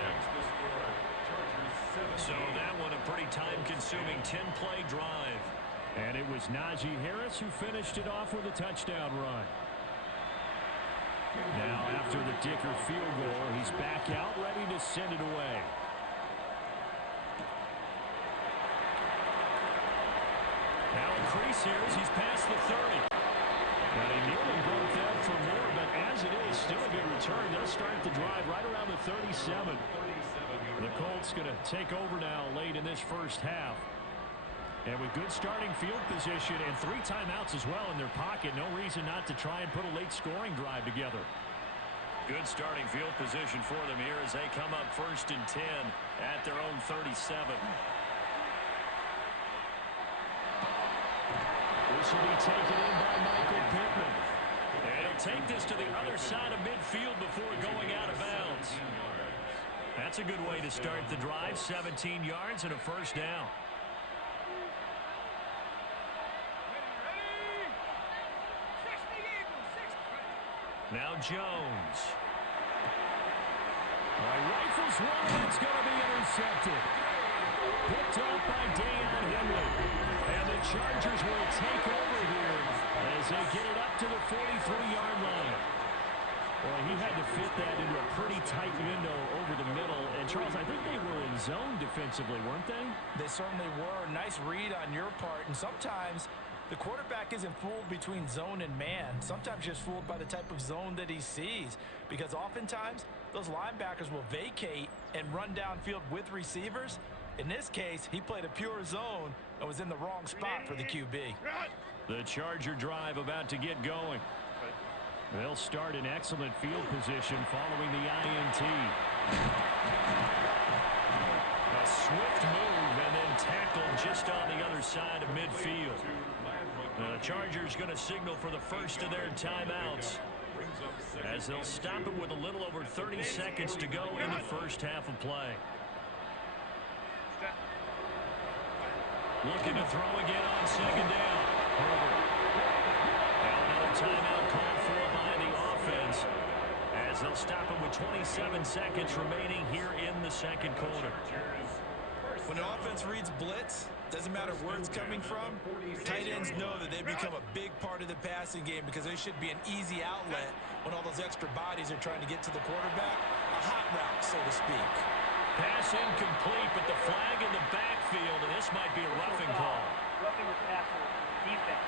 So that one a pretty time-consuming 10-play drive. And it was Najee Harris who finished it off with a touchdown run. Now after the Dicker field goal, he's back out ready to send it away. Now a crease here as he's past the 30. And he nearly broke that for more, but as it is, still a good return. They'll start the drive right around the 37. The Colts going to take over now late in this first half. And with good starting field position and 3 timeouts as well in their pocket, no reason not to try and put a late scoring drive together. Good starting field position for them here as they come up 1st and 10 at their own 37. This will be taken in by Michael Pittman. And he'll take this to the other side of midfield before going out of bounds. That's a good way to start the drive. 17 yards and a first down. Now Jones. Rifles one, and it's going to be intercepted. Picked up by Deion Henley. And the Chargers will take over here as they get it up to the 43-yard line. Well, he had to fit that into a pretty tight window over the middle. And, Charles, I think they were in zone defensively, weren't they? They certainly were. Nice read on your part. And sometimes the quarterback isn't fooled between zone and man. Sometimes just fooled by the type of zone that he sees. Because oftentimes, those linebackers will vacate and run downfield with receivers. In this case, he played a pure zone and was in the wrong spot for the QB. The Charger drive about to get going. They'll start in excellent field position following the INT. A swift move and then tackled just on the other side of midfield. The Chargers going to signal for the first of their timeouts as they'll stop it with a little over 30 seconds to go in the first half of play. Looking to throw again on second down. Herbert. Now another timeout called for by the offense as they'll stop it with 27 seconds remaining here in the second quarter. When an offense reads blitz, doesn't matter where it's coming from, tight ends know that they've become a big part of the passing game because they should be an easy outlet when all those extra bodies are trying to get to the quarterback. A hot route, so to speak. Pass incomplete, but the flag in the backfield, and this might be a roughing call. Roughing the passer defense.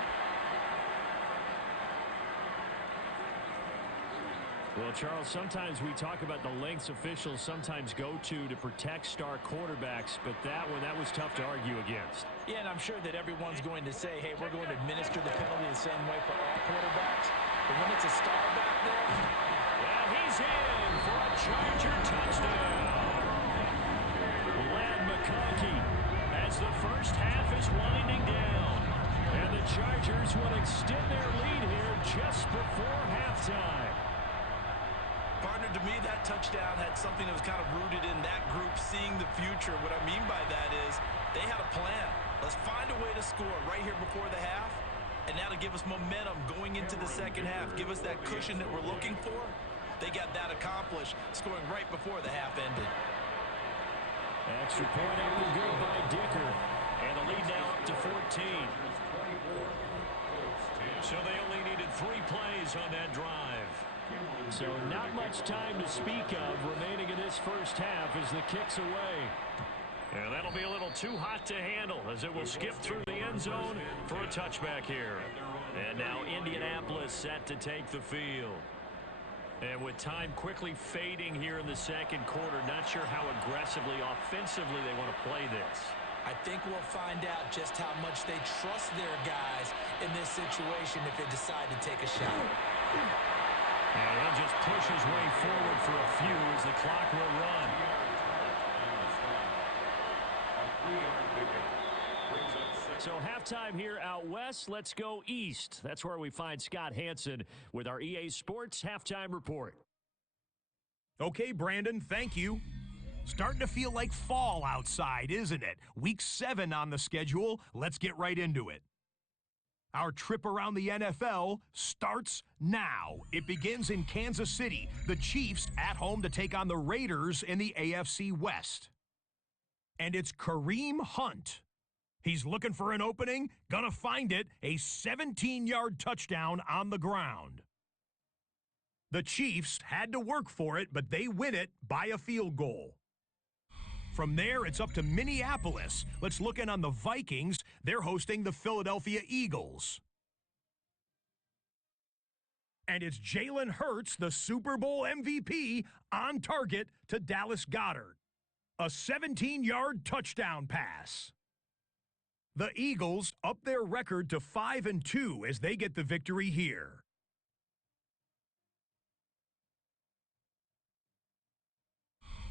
Well, Charles, sometimes we talk about the lengths officials sometimes go to protect star quarterbacks, but that one, that was tough to argue against. Yeah, and I'm sure that everyone's going to say, hey, we're going to administer the penalty the same way for all quarterbacks. But when it's a star back there, and he's in for a Charger touchdown. Lad McConkey as the first half is winding down. And the Chargers will extend their lead here just before halftime. Partner, to me, that touchdown had something that was kind of rooted in that group seeing the future. What I mean by that is they had a plan. Let's find a way to score right here before the half, and that'll give us momentum going into the second half, give us that cushion that we're looking for. They got that accomplished, scoring right before the half ended. Extra point up and good by Dicker, and the lead now up to 14. So they only needed 3 plays on that drive. So not much time to speak of remaining in this first half as the kick's away. And that'll be a little too hot to handle as it will skip through the end zone for a touchback here. And now Indianapolis set to take the field. And with time quickly fading here in the second quarter, not sure how aggressively, offensively they want to play this. I think we'll find out just how much they trust their guys in this situation if they decide to take a shot. And he'll just push his way forward for a few as the clock will run. So halftime here out west. Let's go east. That's where we find Scott Hansen with our EA Sports Halftime Report. Okay, Brandon, thank you. Starting to feel like fall outside, isn't it? Week 7 on the schedule. Let's get right into it. Our trip around the NFL starts now. It begins in Kansas City. The Chiefs at home to take on the Raiders in the AFC West. And it's Kareem Hunt. He's looking for an opening, gonna find it, a 17-yard touchdown on the ground. The Chiefs had to work for it, but they win it by a field goal. From there, it's up to Minneapolis. Let's look in on the Vikings. They're hosting the Philadelphia Eagles. And it's Jalen Hurts, the Super Bowl MVP, on target to Dallas Goedert. A 17-yard touchdown pass. The Eagles up their record to 5-2 as they get the victory here.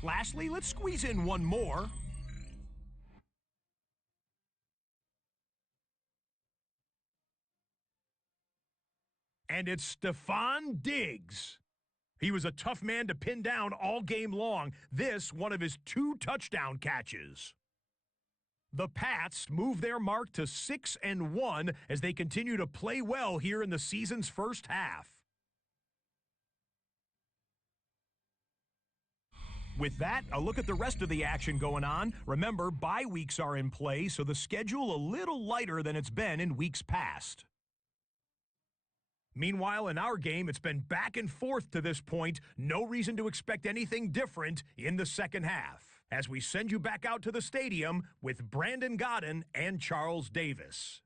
Lastly, let's squeeze in one more. And it's Stephon Diggs. He was a tough man to pin down all game long. This, one of his 2 touchdown catches. The Pats move their mark to 6-1 as they continue to play well here in the season's first half. With that, a look at the rest of the action going on. Remember, bye weeks are in play, so the schedule a little lighter than it's been in weeks past. Meanwhile, in our game, it's been back and forth to this point. No reason to expect anything different in the second half, as we send you back out to the stadium with Brandon Gaudin and Charles Davis.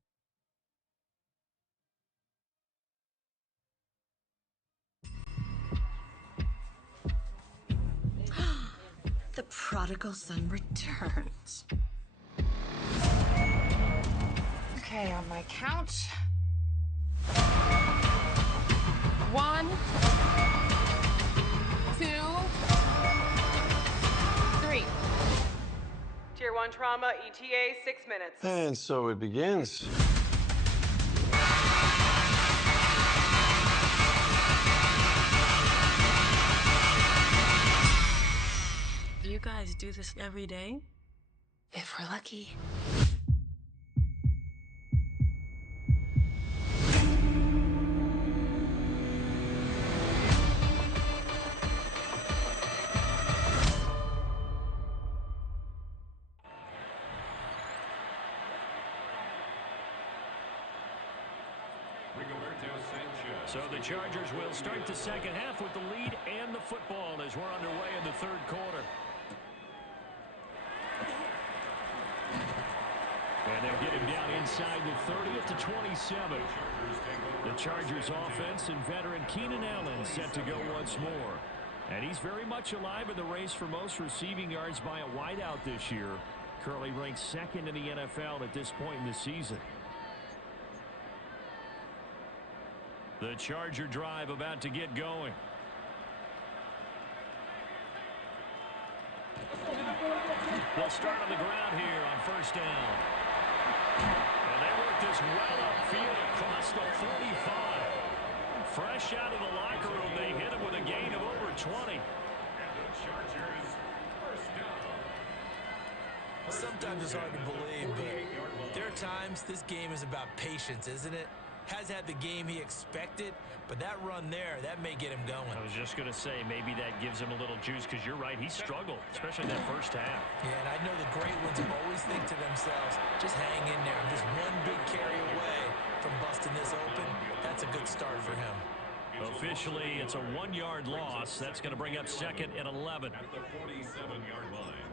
The prodigal son returns. Okay, on my count. 1, 2, 3. Tier 1 trauma, ETA, 6 minutes. And so it begins. Do you guys do this every day? If we're lucky. So the Chargers will start the second half with the lead and the football as we're underway in the third quarter. And they'll get him down inside the 30 to 27. The Chargers offense and veteran Keenan Allen set to go once more. And he's very much alive in the race for most receiving yards by a wideout this year. Currently ranked second in the NFL at this point in the season. The Charger drive about to get going. They'll start on the ground here on first down. And they work this well upfield across the 45. Fresh out of the locker room, they hit him with a gain of over 20. Sometimes it's hard to believe, but there are times this game is about patience, isn't it? Has had the game he expected, but that run there, that may get him going. I was just going to say, maybe that gives him a little juice, because you're right, he struggled, especially in that first half. Yeah, and I know the great ones always think to themselves, just hang in there. I'm just one big carry away from busting this open. That's a good start for him. Officially, it's a 1-yard loss. That's going to bring up second and 11. At the 47-yard line.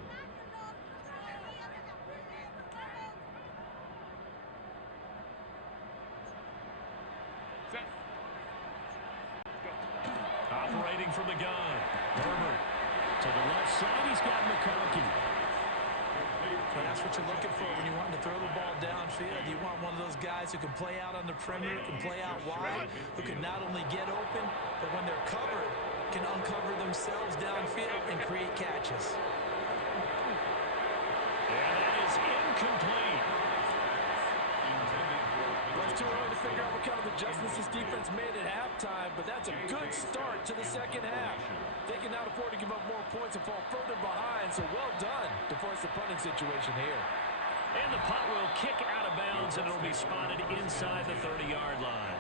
waiting from the gun. Herbert to the left side. He's got McConkey. And that's what you're looking for when you want to throw the ball downfield. You want one of those guys who can play out on the perimeter, can play out wide, who can not only get open, but when they're covered, can uncover themselves downfield and create catches. And that is incomplete. Well, it's too early to figure out what kind of adjustments this defense made at halftime, but that's a good start to the second half. They can now afford to give up more points and fall further behind, so well done to force the punting situation here. And the punt will kick out of bounds, and it'll be spotted inside the 30-yard line.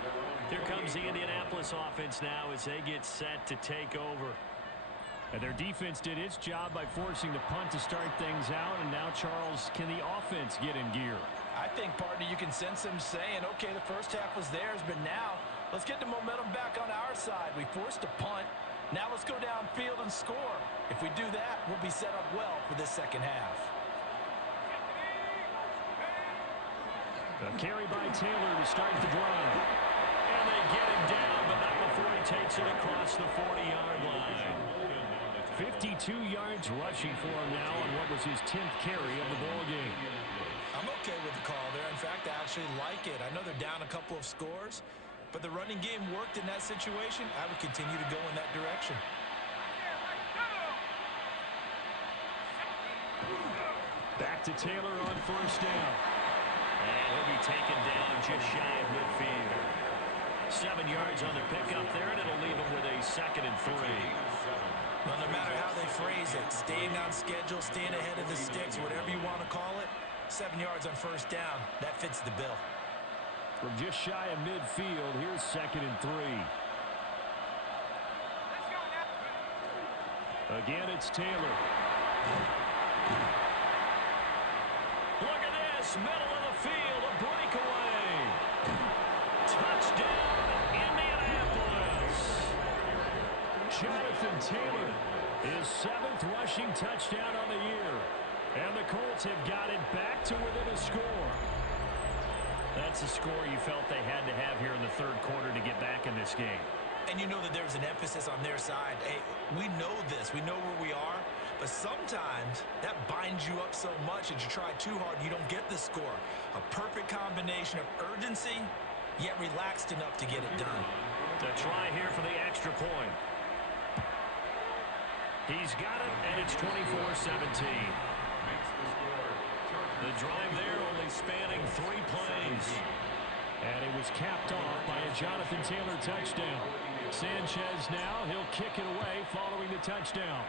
Here comes the Indianapolis offense now as they get set to take over. And their defense did its job by forcing the punt to start things out, and now, Charles, can the offense get in gear? I think, partner, you can sense them saying, okay, the first half was theirs, but now let's get the momentum back on our side. We forced a punt. Now let's go downfield and score. If we do that, we'll be set up well for this second half. A carry by Taylor to start the drive. And they get him down, but not before he takes it across the 40-yard line. 52 yards rushing for him now on what was his 10th carry of the ball game. I'm okay with the call there. In fact, I actually like it. I know they're down a couple of scores, but the running game worked in that situation. I would continue to go in that direction. Back to Taylor on first down. And he'll be taken down just shy of midfield. 7 yards on the pickup there, and it'll leave him with a 2nd and 3. Well, no matter how they phrase it, staying on schedule, staying ahead of the sticks, whatever you want to call it, 7 yards on first down, that fits the bill. From just shy of midfield, here's 2nd and 3. Again, it's Taylor. Look at this, middle of the field, a breakaway. Touchdown, Indianapolis. Jonathan Taylor, his 7th rushing touchdown on the year. And the Colts have got it back to within a score. That's a score you felt they had to have here in the third quarter to get back in this game. And you know that there's an emphasis on their side. Hey, we know this. We know where we are. But sometimes that binds you up so much that you try too hard and you don't get the score. A perfect combination of urgency, yet relaxed enough to get it done. To try here for the extra point. He's got it, and it's 24-17. The drive there only spanning 3 plays. And it was capped off by a Jonathan Taylor touchdown. Sanchez now, he'll kick it away following the touchdown.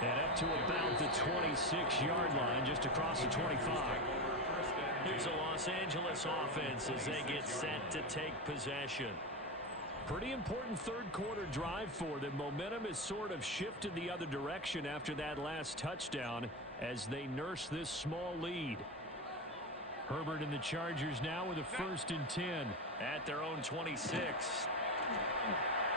And up to about the 26-yard line, just across the 25. Here's the Los Angeles offense as they get set to take possession. Pretty important third quarter drive for them. Momentum has sort of shifted the other direction after that last touchdown as they nurse this small lead. Herbert and the Chargers now with a 1st and 10 at their own 26.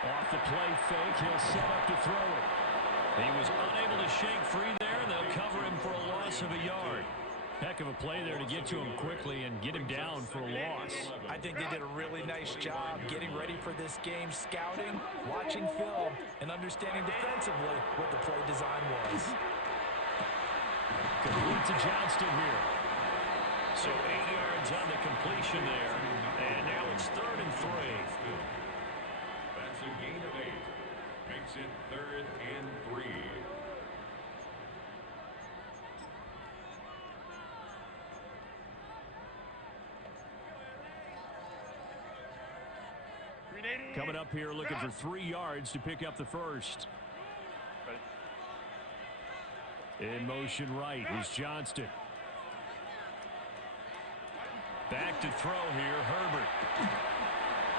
Off the play fake, he'll set up to throw it. He was unable to shake free there, and they'll cover him for a loss of a yard. Heck of a play there to get to him quickly and get him down for a loss. I think they did a really nice job getting ready for this game, scouting, watching film, and understanding defensively what the play design was. Complete to Johnston here. So 8 yards on the completion there, and now it's 3rd and 3. That's a gain of 8. Makes it 3rd and 3. Coming up here looking for 3 yards to pick up the first. In motion right is Johnston. Back to throw here, Herbert.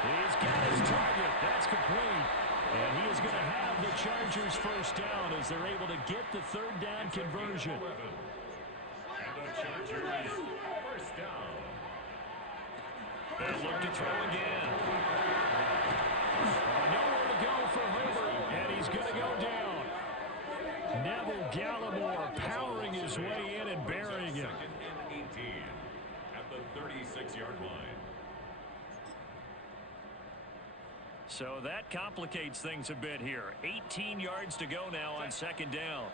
He's got his target. That's complete. And he is going to have the Chargers first down as they're able to get the 3rd down conversion. And the Chargers first down. They'll look to throw again. Nowhere to go for Herbert, and he's going to go down. Neville Gallimore powering his way in and burying him. 2nd and 18 at the 36-yard line. So that complicates things a bit here. 18 yards to go now on second down.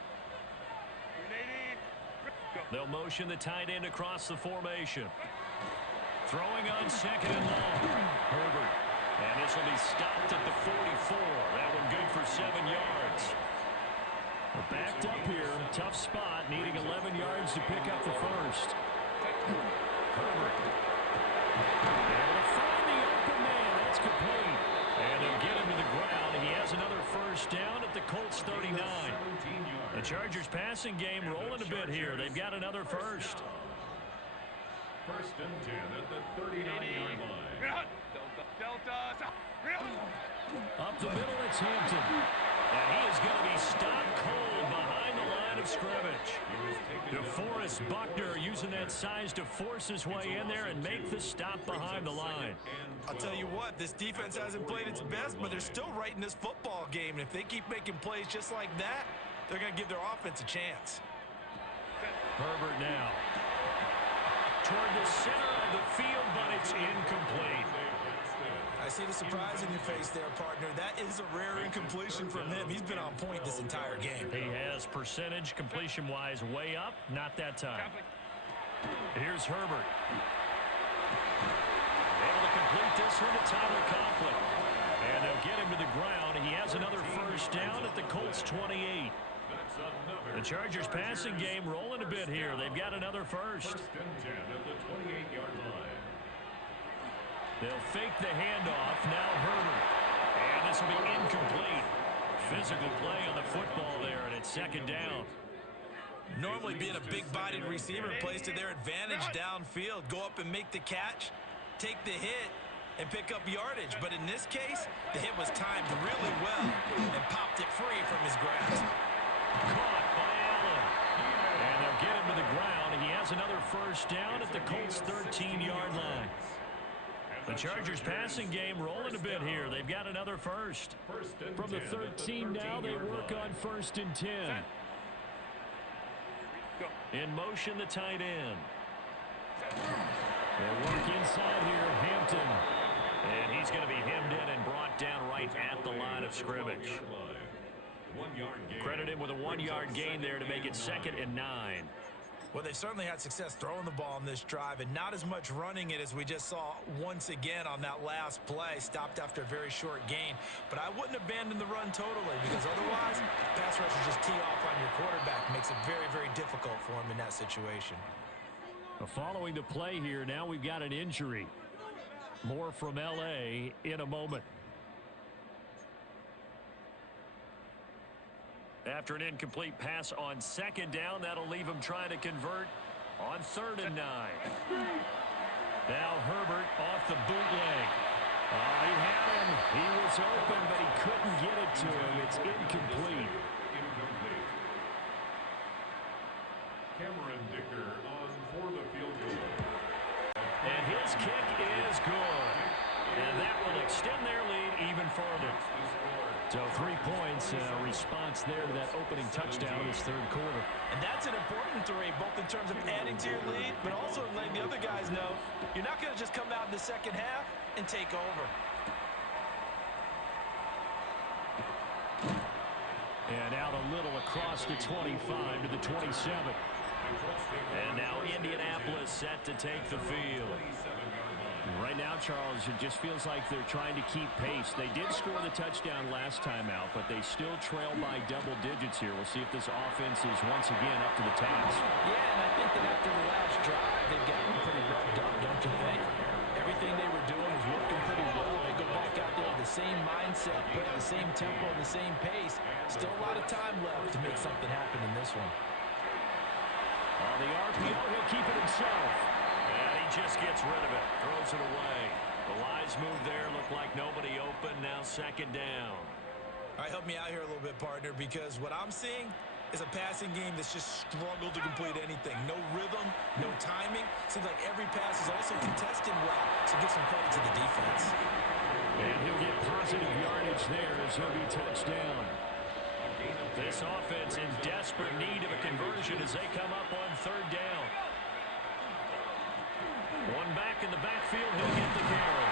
They'll motion the tight end across the formation. Throwing on second and long. Herbert. And this will be stopped at the 44. That one good for 7 yards. They're backed up here. Tough spot. Needing 11 yards to pick up the first. Herbert. Able to find the open man. That's complete. And they'll get him to the ground. He has another first down at the Colts 39. The Chargers passing game rolling a bit here. They've got another first. First and 10 at the 39-yard line. Up the middle, it's Hampton. And he is going to be stopped cold behind the line of scrimmage. DeForest Buckner using that size to force his way in there and make the stop behind the line. I'll tell you what, this defense hasn't played its best, but they're still right in this football game. And if they keep making plays just like that, they're going to give their offense a chance. Herbert now. Toward the center of the field, but it's incomplete. I see the surprise in your face there, partner. That is a rare incompletion from him. He's been on point this entire game. He has percentage completion-wise way up. Not that time. Here's Herbert. Able to complete this one to Tyler Conklin. And they'll get him to the ground. He has another first down at the Colts 28. The Chargers passing game rolling a bit here. They've got another first. First and 10 at the 28-yard line. They'll fake the handoff. Now Herbert. And this will be incomplete. Physical play on the football there, and it's second down. Normally being a big-bodied receiver plays to their advantage downfield. Go up and make the catch, take the hit, and pick up yardage. But in this case, the hit was timed really well and popped it free from his grasp. Caught by Allen. And they'll get him to the ground. He has another first down at the Colts 13-yard line. The Chargers passing game rolling a bit here. They've got another first. From the 13 now, they work on first and 10. In motion, the tight end. They'll work inside here, Hampton. And he's going to be hemmed in and brought down right at the line of scrimmage. Credit him with a 1-yard gain there to make it second and 9. Well, they've certainly had success throwing the ball in this drive and not as much running it as we just saw once again on that last play. Stopped after a very short gain. But I wouldn't abandon the run totally because otherwise, pass rush will just tee off on your quarterback. Makes it very, very difficult for him in that situation. Following the play here, now we've got an injury. More from L.A. in a moment. After an incomplete pass on second down, that'll leave him trying to convert on third and 9. Now Herbert off the bootleg. Oh, he had him. He was open, but he couldn't get it to him. It's incomplete. Cameron Dicker on for the field goal. And his kick is good. And that will extend their lead even further. So 3 points, a response there to that opening touchdown in this third quarter. And that's an important three, both in terms of adding to your lead, but also letting the other guys know you're not going to just come out in the second half and take over. And out a little across the 25 to the 27. And now Indianapolis set to take the field. Right now, Charles, it just feels like they're trying to keep pace. They did score the touchdown last time out, but they still trail by double digits here. We'll see if this offense is once again up to the task. Yeah, and I think that after the last drive, they've gotten pretty revved up, don't you think? Everything they were doing was working pretty well. They go back out there with the same mindset, play at the same tempo and the same pace. Still a lot of time left to make something happen in this one. On the RPO, he'll keep it himself. And he just gets rid of it. Throws it away. The wise move there. Looked like nobody open. Now second down. All right, help me out here a little bit, partner, because what I'm seeing is a passing game that's just struggled to complete anything. No rhythm, no timing. Seems like every pass is also contested well. So give some credit to the defense. And he'll get positive yardage there as he'll be touched down. This offense in desperate need of a conversion as they come up on third down. One back in the backfield, he'll get the carry.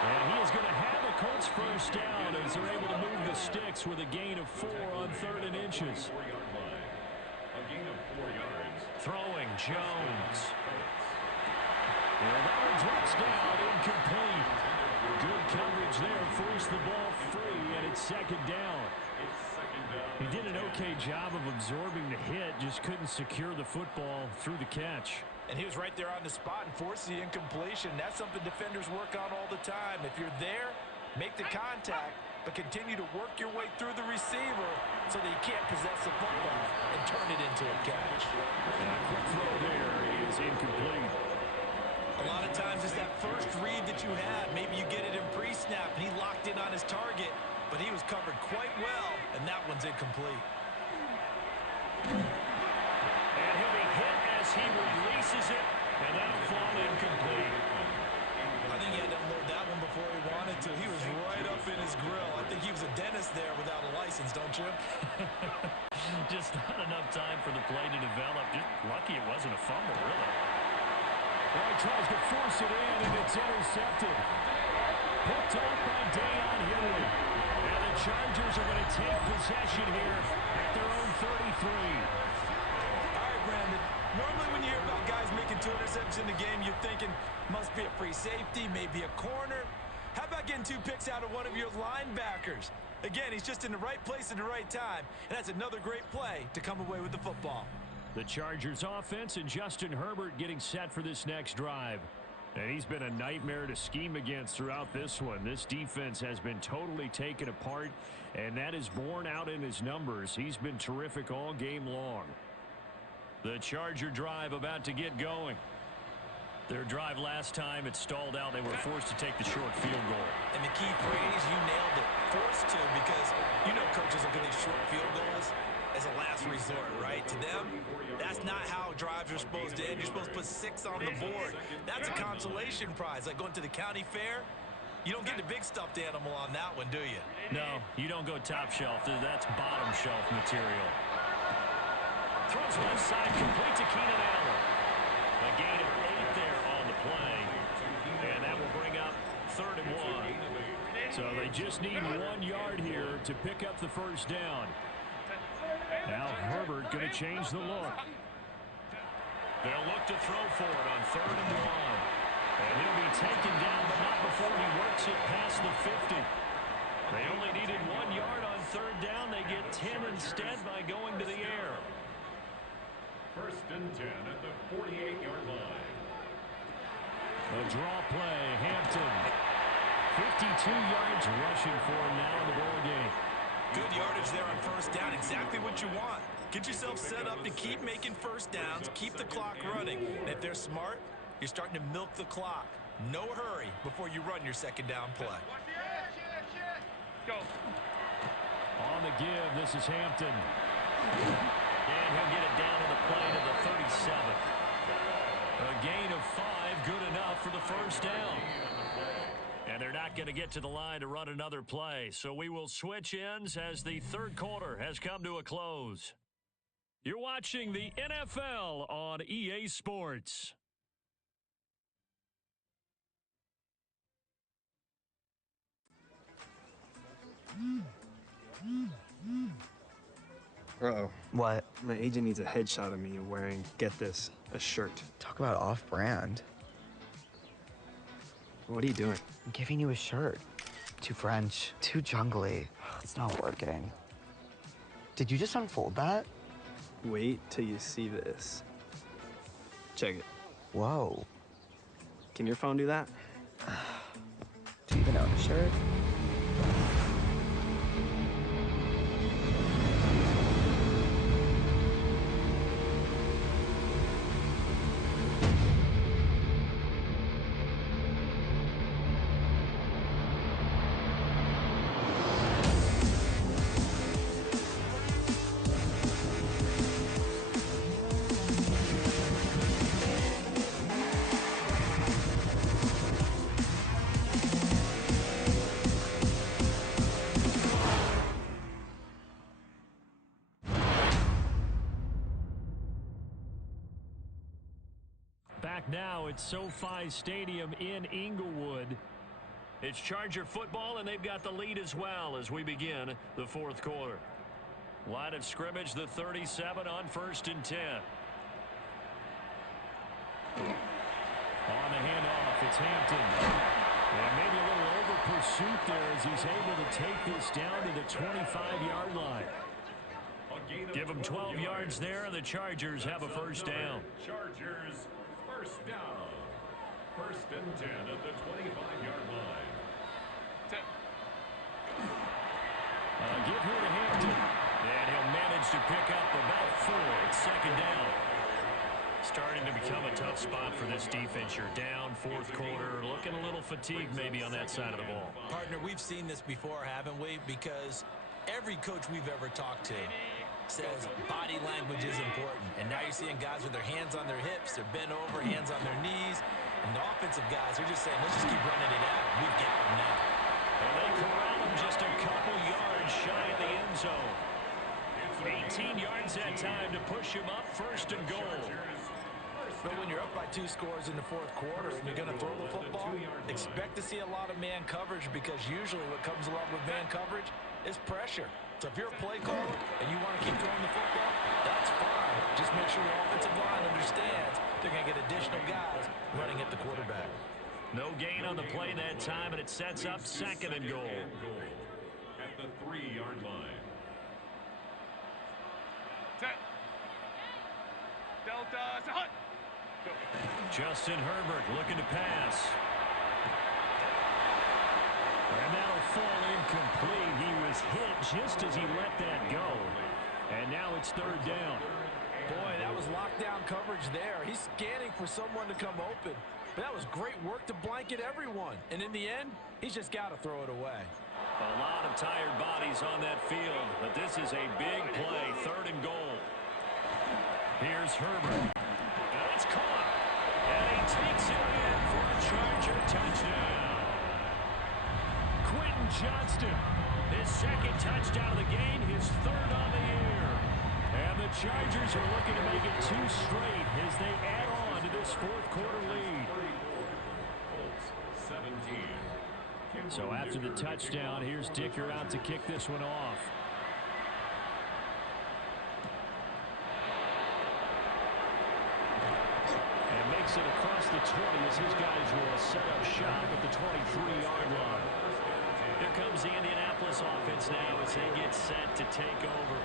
And he is going to have a Colts first down as they're able to move the sticks with a gain of 4 on 3rd and inches. A gain of 4 yards. Throwing, Jones. And that one drops down, incomplete. Good coverage there, forced the ball free, and it's 2nd down. He did an okay job of absorbing the hit, just couldn't secure the football through the catch. And he was right there on the spot and forced the incompletion. That's something defenders work on all the time. If you're there, make the contact, but continue to work your way through the receiver so that you can't possess the football and turn it into a catch. And a quick throw there is incomplete. A lot of times it's that first read that you have. Maybe you get it in pre-snap, and he locked in on his target, but he was covered quite well, and that one's incomplete. And he'll be hit as he releases it, and that'll fall incomplete. I think he had to unload that one before he wanted to. He was right up in his grill. I think he was a dentist there without a license, don't you? Just not enough time for the play to develop. Just lucky it wasn't a fumble, really. Well, he tries to force it in, and it's intercepted. Picked off by Deion Henry. And the Chargers are going to take possession here at their own 33. All right, Brandon. Normally when you hear about guys making 2 interceptions in the game, you're thinking must be a free safety, maybe a corner. How about getting 2 picks out of one of your linebackers? Again, he's just in the right place at the right time, and that's another great play to come away with the football. The Chargers offense and Justin Herbert getting set for this next drive. And he's been a nightmare to scheme against throughout this one. This defense has been totally taken apart, and that is borne out in his numbers. He's been terrific all game long. The Charger drive about to get going. Their drive last time, it stalled out. They were forced to take the short field goal. And the key phrase, you nailed it, forced to, because you know coaches look at these short field goals as a last resort, right? To them, that's not how drives are supposed to end. You're supposed to put 6 on the board. That's a consolation prize, like going to the county fair. You don't get the big stuffed animal on that one, do you? No, you don't go top shelf. That's bottom shelf material. Throws left side, complete to Keenan Allen. A gain of 8 there on the play. And that will bring up 3rd and 1. So they just need 1 yard here to pick up the first down. Now Herbert going to change the look. They'll look to throw for it on 3rd and 1. And he'll be taken down, but not before he works it past the 50. They only needed 1 yard on 3rd down. They get 10 instead by going to the air. 1st and 10 at the 48-yard line. A draw play, Hampton. 52 yards rushing for him now in the ball game. Good yardage there on 1st down, exactly what you want. Get yourself set up to keep making 1st downs, keep the clock running. And if they're smart, you're starting to milk the clock. No hurry before you run your 2nd down play. Go. On the give, this is Hampton. And he'll get it down to the play to the 37. A gain of 5, good enough for the 1st down. And they're not going to get to the line to run another play. So we will switch ends as the 3rd quarter has come to a close. You're watching the NFL on EA Sports. Uh-oh. What? My agent needs a headshot of me wearing, get this, a shirt. Talk about off-brand. What are you doing? I'm giving you a shirt. Too French, too jungly. It's not working. Did you just unfold that? Wait till you see this. Check it. Whoa. Can your phone do that? Do you even own a shirt? Back now at SoFi Stadium in Inglewood. It's Charger football, and they've got the lead as well as we begin the fourth quarter. Line of scrimmage, the 37 on 1st and 10. On the handoff, it's Hampton. And maybe a little over pursuit there as he's able to take this down to the 25-yard line. Give them 12 yards there, and the Chargers have a first down. Chargers, first down. 1st and 10 at the 25-yard line. Give here to Hampton. And he'll manage to pick up about 4 at 2nd down. Starting to become a tough spot for this defense. You're down 4th quarter, looking a little fatigued maybe on that side of the ball. Partner, we've seen this before, haven't we? Because every coach we've ever talked to says body language is important. And now you're seeing guys with their hands on their hips, they're bent over, hands on their knees. And the offensive guys are just saying, let's just keep running it out. We've got them now. And they corral him just a couple yards shy of the end zone. 18 yards that time to push him up 1st and goal. But when you're up by 2 scores in the 4th quarter and you're going to throw the football, expect to see a lot of man coverage, because usually what comes along with man coverage is pressure. So if you're a play caller and you want to keep throwing the football, that's fine. Just make sure the offensive line understands they're going to get additional guys running at the quarterback. No gain on the play that time, and it sets up 2nd and goal. At the 3-yard line. Delta, hut. Justin Herbert looking to pass. And that'll fall incomplete. He was hit just as he let that go. And now it's 3rd down. Boy, that was lockdown coverage there. He's scanning for someone to come open. But that was great work to blanket everyone. And in the end, he's just got to throw it away. A lot of tired bodies on that field. But this is a big play. 3rd and goal. Here's Herbert. And it's caught. And he takes it in for a Charger touchdown. Quentin Johnston, his 2nd touchdown of the game, his 3rd on the year. And the Chargers are looking to make it 2 straight as they add on to this 4th quarter lead. Colts, 17. So after the touchdown, here's Dicker out to kick this one off. Makes it across the 20 as his guys will set up shop at the 23-yard line. Here comes the Indianapolis offense now as they get set to take over.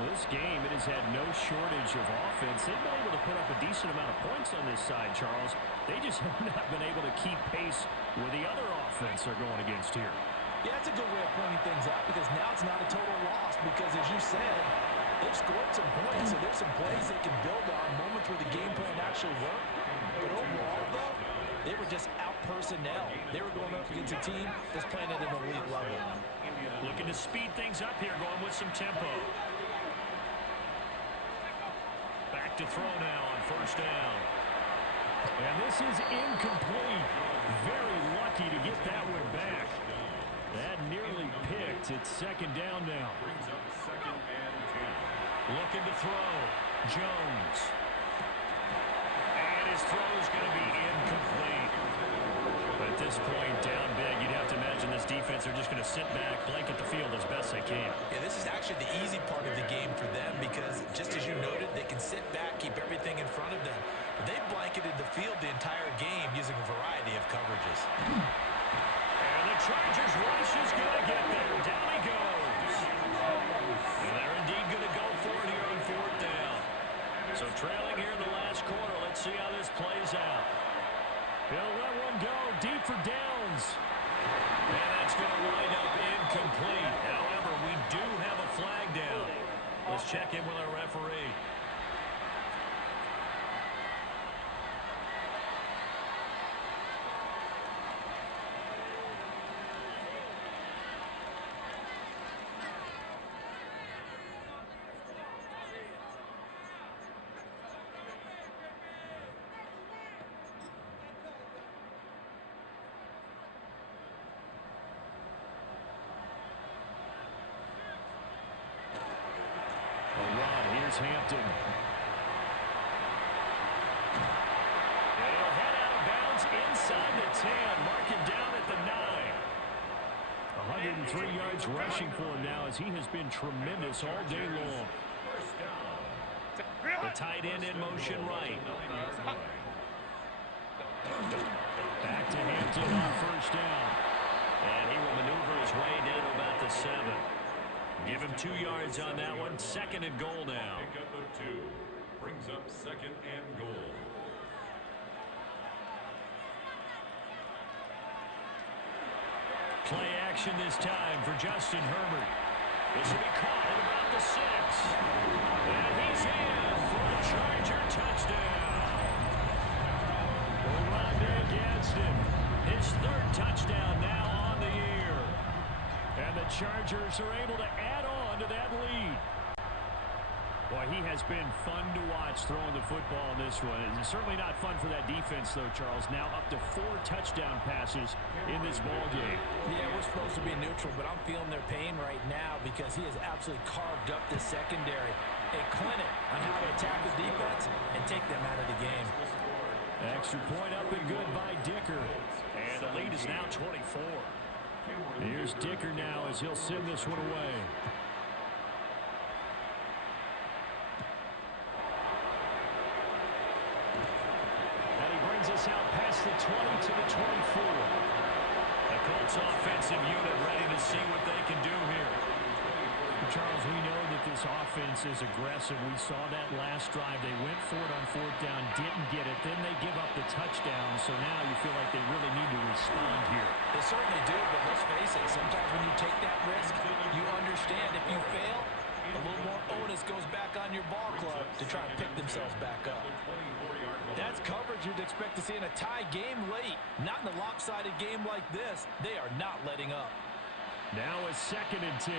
Well, this game, it has had no shortage of offense. They've been able to put up a decent amount of points on this side, Charles. They just have not been able to keep pace with the other offense they're going against here. Yeah, that's a good way of pointing things out, because now it's not a total loss, because as you said, they've scored some points, so there's some plays they can build on, moments where the game plan actually worked. But overall, though, they were just out-personnel. They were going up against a team that's playing at an elite level. Looking to speed things up here, going with some tempo. Back to throw now on 1st down. And this is incomplete. Very lucky to get that one back. That nearly picked. It's 2nd down now. Brings up 2nd and 10. Looking to throw. Jones. And his throw is going to be incomplete. But at this point, down big, you'd have to imagine this defense are just going to sit back, blanket the field as best they can. Yeah, this is actually the easy part of the game for them, because just as you noted, they can sit back, keep everything in front of them. But they blanketed the field the entire game using a variety of coverages. And the Chargers rush is going to get there. Down he goes. And they're indeed going to go for it here on 4th down. So trailing here in the last quarter, let's see how this plays out. He'll let one go deep for Downs. And that's going to wind up incomplete. However, we do have a flag down. Let's check in with our referee. Here's Hampton. And he'll head out of bounds inside on the 10. Mark him down at the 9. 103 yards rushing for him now as he has been tremendous all day long. The tight end in motion right. Back to Hampton on first down. And he will maneuver his way down to about the 7. Give him 2 yards on that one. 2nd and goal now. Pick up a 2. Brings up 2nd and goal. Play action this time for Justin Herbert. This will be caught at about the 6. And he's in for a Charger touchdown. Rondé Gadsden, his 3rd touchdown now on the year. And the Chargers are able to add on to that lead. Boy, he has been fun to watch throwing the football in this one. It's certainly not fun for that defense, though, Charles. Now up to 4 touchdown passes in this ball game. Yeah, we're supposed to be neutral, but I'm feeling their pain right now because he has absolutely carved up the secondary. A clinic on how to attack the defense and take them out of the game. Extra point up and good by Dicker. And the lead is now 24. Here's Dicker now as he'll send this one away. Us out past the 20 to the 24. The Colts offensive unit ready to see what they can do here. Charles, we know that this offense is aggressive. We saw that last drive. They went for it on 4th down, didn't get it. Then they give up the touchdown. So now you feel like they really need to respond here. They certainly do, but let's face it. Sometimes when you take that risk, you understand if you fail, a little more onus goes back on your ball club to try and pick themselves back up. That's coverage you'd expect to see in a tie game late. Not in a lopsided game like this. They are not letting up. Now a 2nd and 10.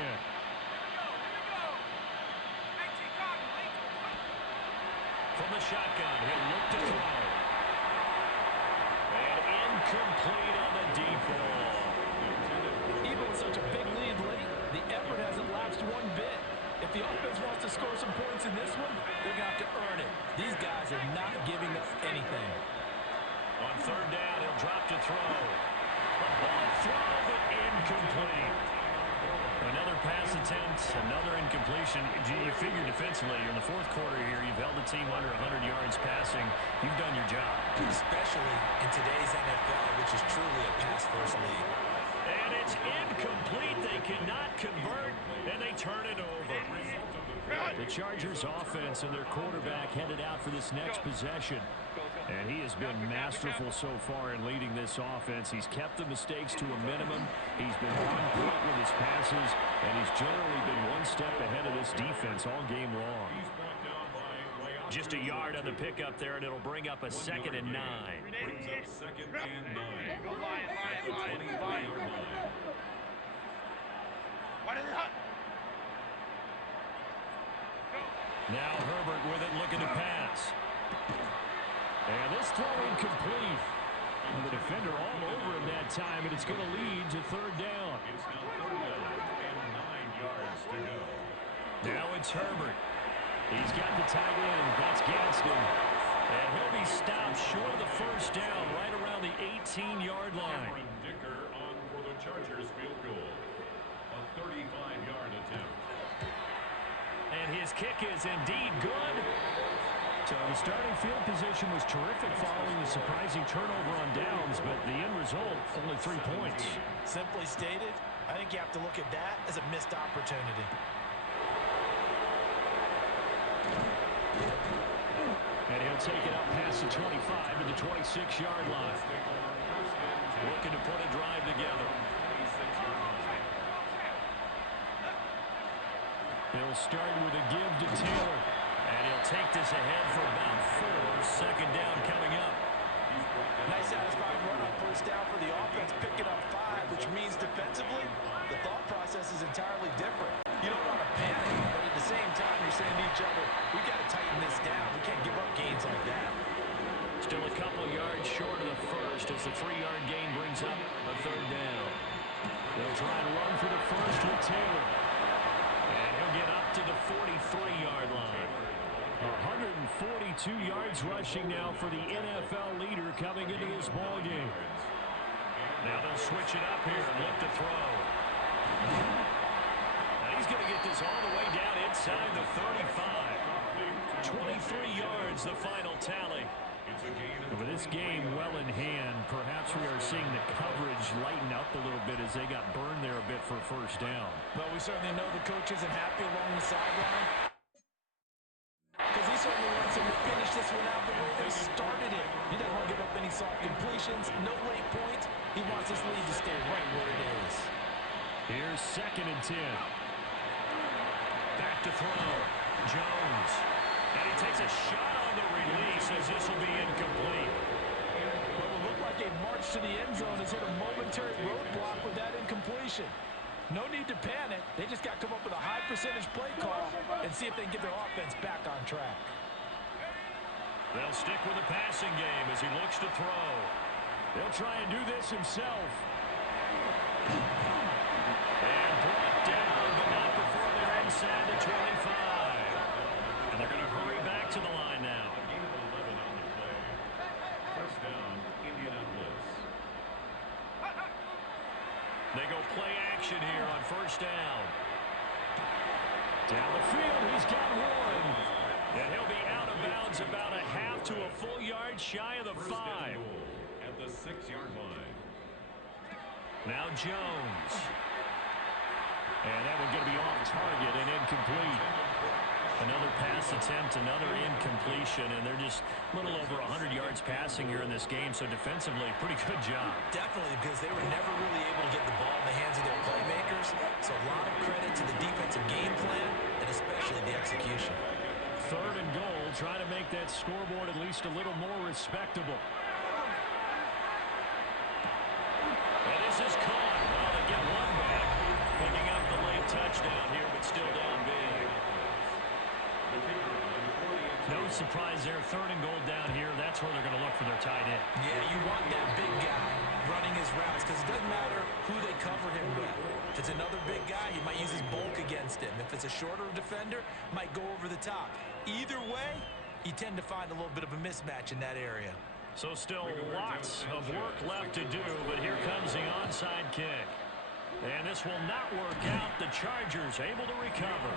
From the shotgun, he'll look to throw. And incomplete on the deep ball. Even with such a big lead late, the effort hasn't lapsed one bit. If the offense wants to score some points in this one, they're going to have to earn it. These guys are not giving up anything. On 3rd down, he'll drop to throw. A bullet throw, but incomplete. Another pass attempt, another incompletion. You figure defensively, in the 4th quarter here, you've held the team under 100 yards passing. You've done your job. Especially in today's NFL, which is truly a pass-first league. And it's incomplete. They cannot convert, and they turn it over. The Chargers offense and their quarterback headed out for this next possession. And he has been masterful so far in leading this offense. He's kept the mistakes to a minimum. He's been on point with his passes, and he's generally been one step ahead of this defense all game long. Just a yard on the pickup there, and it'll bring up a 2nd and 9. Brings up 2nd and 9. At the 23-yard line. Now Herbert with it, looking to pass. And this throw incomplete. The defender all over him that time, and it's going to lead to 3rd down. It's now 3rd down and 9 yards to go. Now it's Herbert. He's got the tight end. That's Gadsden. And he'll be stopped short of the 1st down, right around the 18-yard line. Dicker on for the Chargers field goal. A 35-yard attempt. And his kick is indeed good. So the starting field position was terrific following the surprising turnover on downs, but the end result, only 3 points. Simply stated, I think you have to look at that as a missed opportunity. And he'll take it up past the 25 to the 26-yard line. Looking to put a drive together. He'll start with a give to Taylor. And he'll take this ahead for about 4. 2nd down coming up. Nice satisfying run on 1st down for the offense, picking up 5, which means defensively, the thought process is entirely different. You don't want to panic, but at the same time, you're saying to each other, we've got to tighten this down. We can't give up gains like that. Still a couple yards short of the 1st as the 3-yard gain brings up a 3rd down. They'll try and run for the 1st with Taylor. And he'll get up to the 43-yard line. 142 22 yards rushing now for the NFL leader coming into this ball game. Now they'll switch it up here and look to throw. Now he's going to get this all the way down inside the 35. 23 yards, the final tally. With this game well in hand, perhaps we are seeing the coverage lighten up a little bit as they got burned there a bit for first down. Well, we certainly know the coach isn't happy along the sideline, because he certainly wants them to finish this one out the way they started it. He doesn't want to give up any soft completions, no late points. He wants this lead to stay right where it is. Here's 2nd and 10. Back to throw. Jones. And he takes a shot on the release as this will be incomplete. Well, it looked like a march to the end zone has hit a momentary roadblock with that incompletion. No need to panic. They just got to come up with a high percentage play call and see if they can get their offense back on track. They'll stick with the passing game as he looks to throw. He'll try and do this himself. And brought down, but not before they're inside the 25. And they're going to hurry back to the line now. Gain of 11 on the play. First down, Indianapolis. They go play action here on first down. Down the field, he's got one. And he'll be out of bounds about a half to a full yard shy of the 5. At the 6-yard line. Now Jones. And that one's going to be off target and incomplete. Another pass attempt, another incompletion, and they're just a little over 100 yards passing here in this game, so defensively, pretty good job. Definitely, because they were never really able to get the ball in the hands of their playmakers, so a lot of credit to the defensive game plan, and especially the execution. 3rd and goal, trying to make that scoreboard at least a little more respectable. And this is caught. Well, they get one back, picking up the late touchdown here, but still down big. No surprise there. 3rd and goal down here. That's where they're going to look for their tight end. Yeah, you want that big guy running his routes, because it doesn't matter who they cover him with. If it's another big guy, he might use his bulk against him. If it's a shorter defender, might go over the top. Either way, you tend to find a little bit of a mismatch in that area. So still lots of work left to do, but here comes the onside kick. And this will not work out. The Chargers able to recover.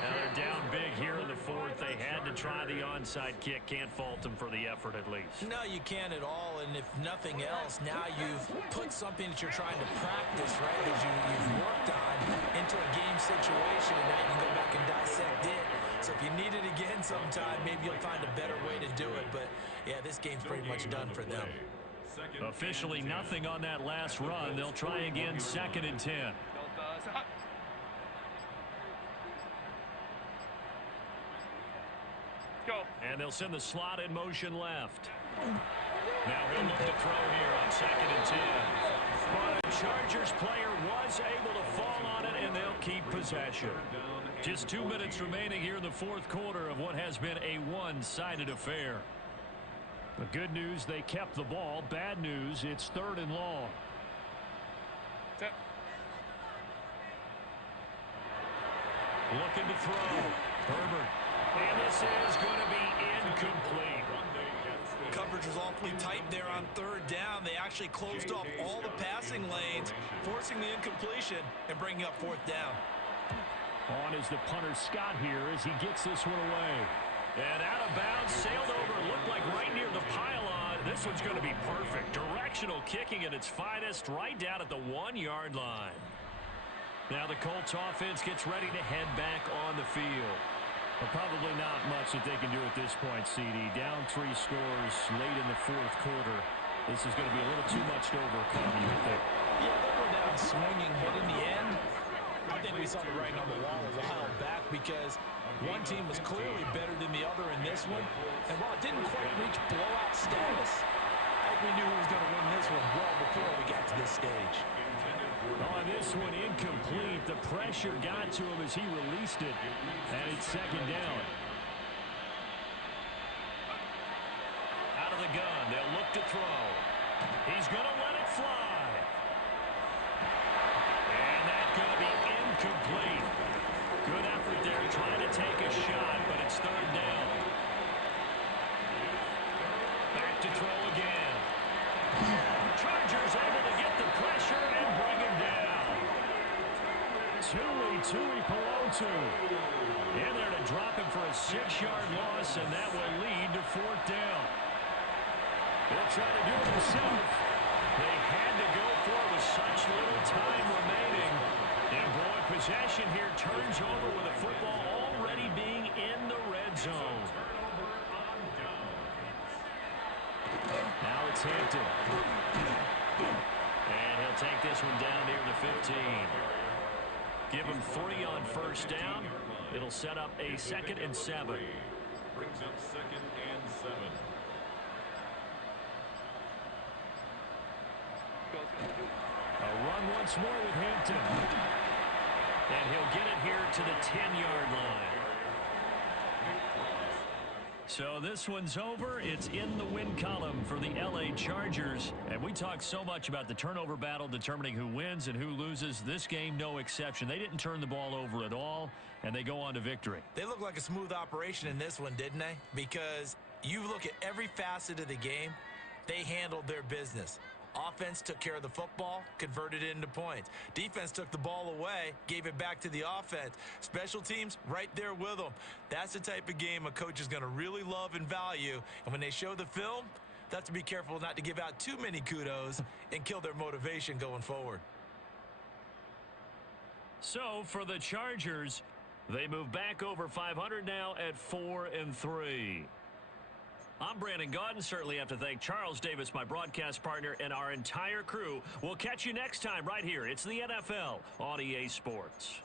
Now they're down big here in the 4th. They had to try the onside kick. Can't fault them for the effort at least. No, you can't at all. And if nothing else, now you've put something that you're trying to practice, right, that you've worked on into a game situation. And now you can go back and dissect it. So if you need it again sometime, maybe you'll find a better way to do it. But, yeah, this game's pretty much done for them. Officially nothing on that last run. They'll try again 2nd and 10. Go. And they'll send the slot in motion left. Now he'll look to throw here on 2nd and 10. But a Chargers player was able to fall on it, and they'll keep possession. Just 2 minutes remaining here in the 4th quarter of what has been a one-sided affair. The good news, they kept the ball. Bad news, it's 3rd and long. Set. Looking to throw. Herbert. And this is going to be incomplete. Coverage was awfully tight there on 3rd down. They actually closed off all the passing lanes, forcing the incompletion and bringing up 4th down. On is the punter Scott here as he gets this one away. And out of bounds, sailed over, looked like right near the pylon. This one's going to be perfect. Directional kicking at its finest, right down at the 1-yard line. Now the Colts offense gets ready to head back on the field. But probably not much that they can do at this point, CD. Down 3 scores late in the 4th quarter. This is going to be a little too much to overcome, you would think. Yeah, they'll go down swinging, but in the end, I think we saw the writing on the wall a while back, because one team was clearly better than the other in this one. And while it didn't quite reach blowout status, I think we knew who was going to win this one well before we got to this stage. On this one, incomplete. The pressure got to him as he released it. And it's 2nd down. Out of the gun, they'll look to throw. He's going to let it fly. And that's going to be incomplete. Good effort there trying to take a shot, but it's 3rd down. to. In there to drop him for a 6-yard loss, and that will lead to 4th down. He'll try to do it himself. They had to go for it with such little time remaining. And boy, possession here turns over with a football already being in the red zone. Now it's Hampton. And he'll take this one down near the 15. Give him 3 on 1st down. It'll set up a 2nd and 7. Brings up 2nd and 7. A run once more with Hampton. And he'll get it here to the 10-yard line. So this one's over. It's in the win column for the L.A. Chargers. And we talked so much about the turnover battle determining who wins and who loses. This game, no exception. They didn't turn the ball over at all, and they go on to victory. They look like a smooth operation in this one, didn't they? Because you look at every facet of the game, they handled their business. Offense took care of the football, converted it into points. Defense took the ball away, gave it back to the offense. Special teams, right there with them. That's the type of game a coach is going to really love and value. And when they show the film, they have to be careful not to give out too many kudos and kill their motivation going forward. So for the Chargers, they move back over 500 now at 4-3. I'm Brandon Gaudin. Certainly have to thank Charles Davis, my broadcast partner, and our entire crew. We'll catch you next time right here. It's the NFL on EA Sports.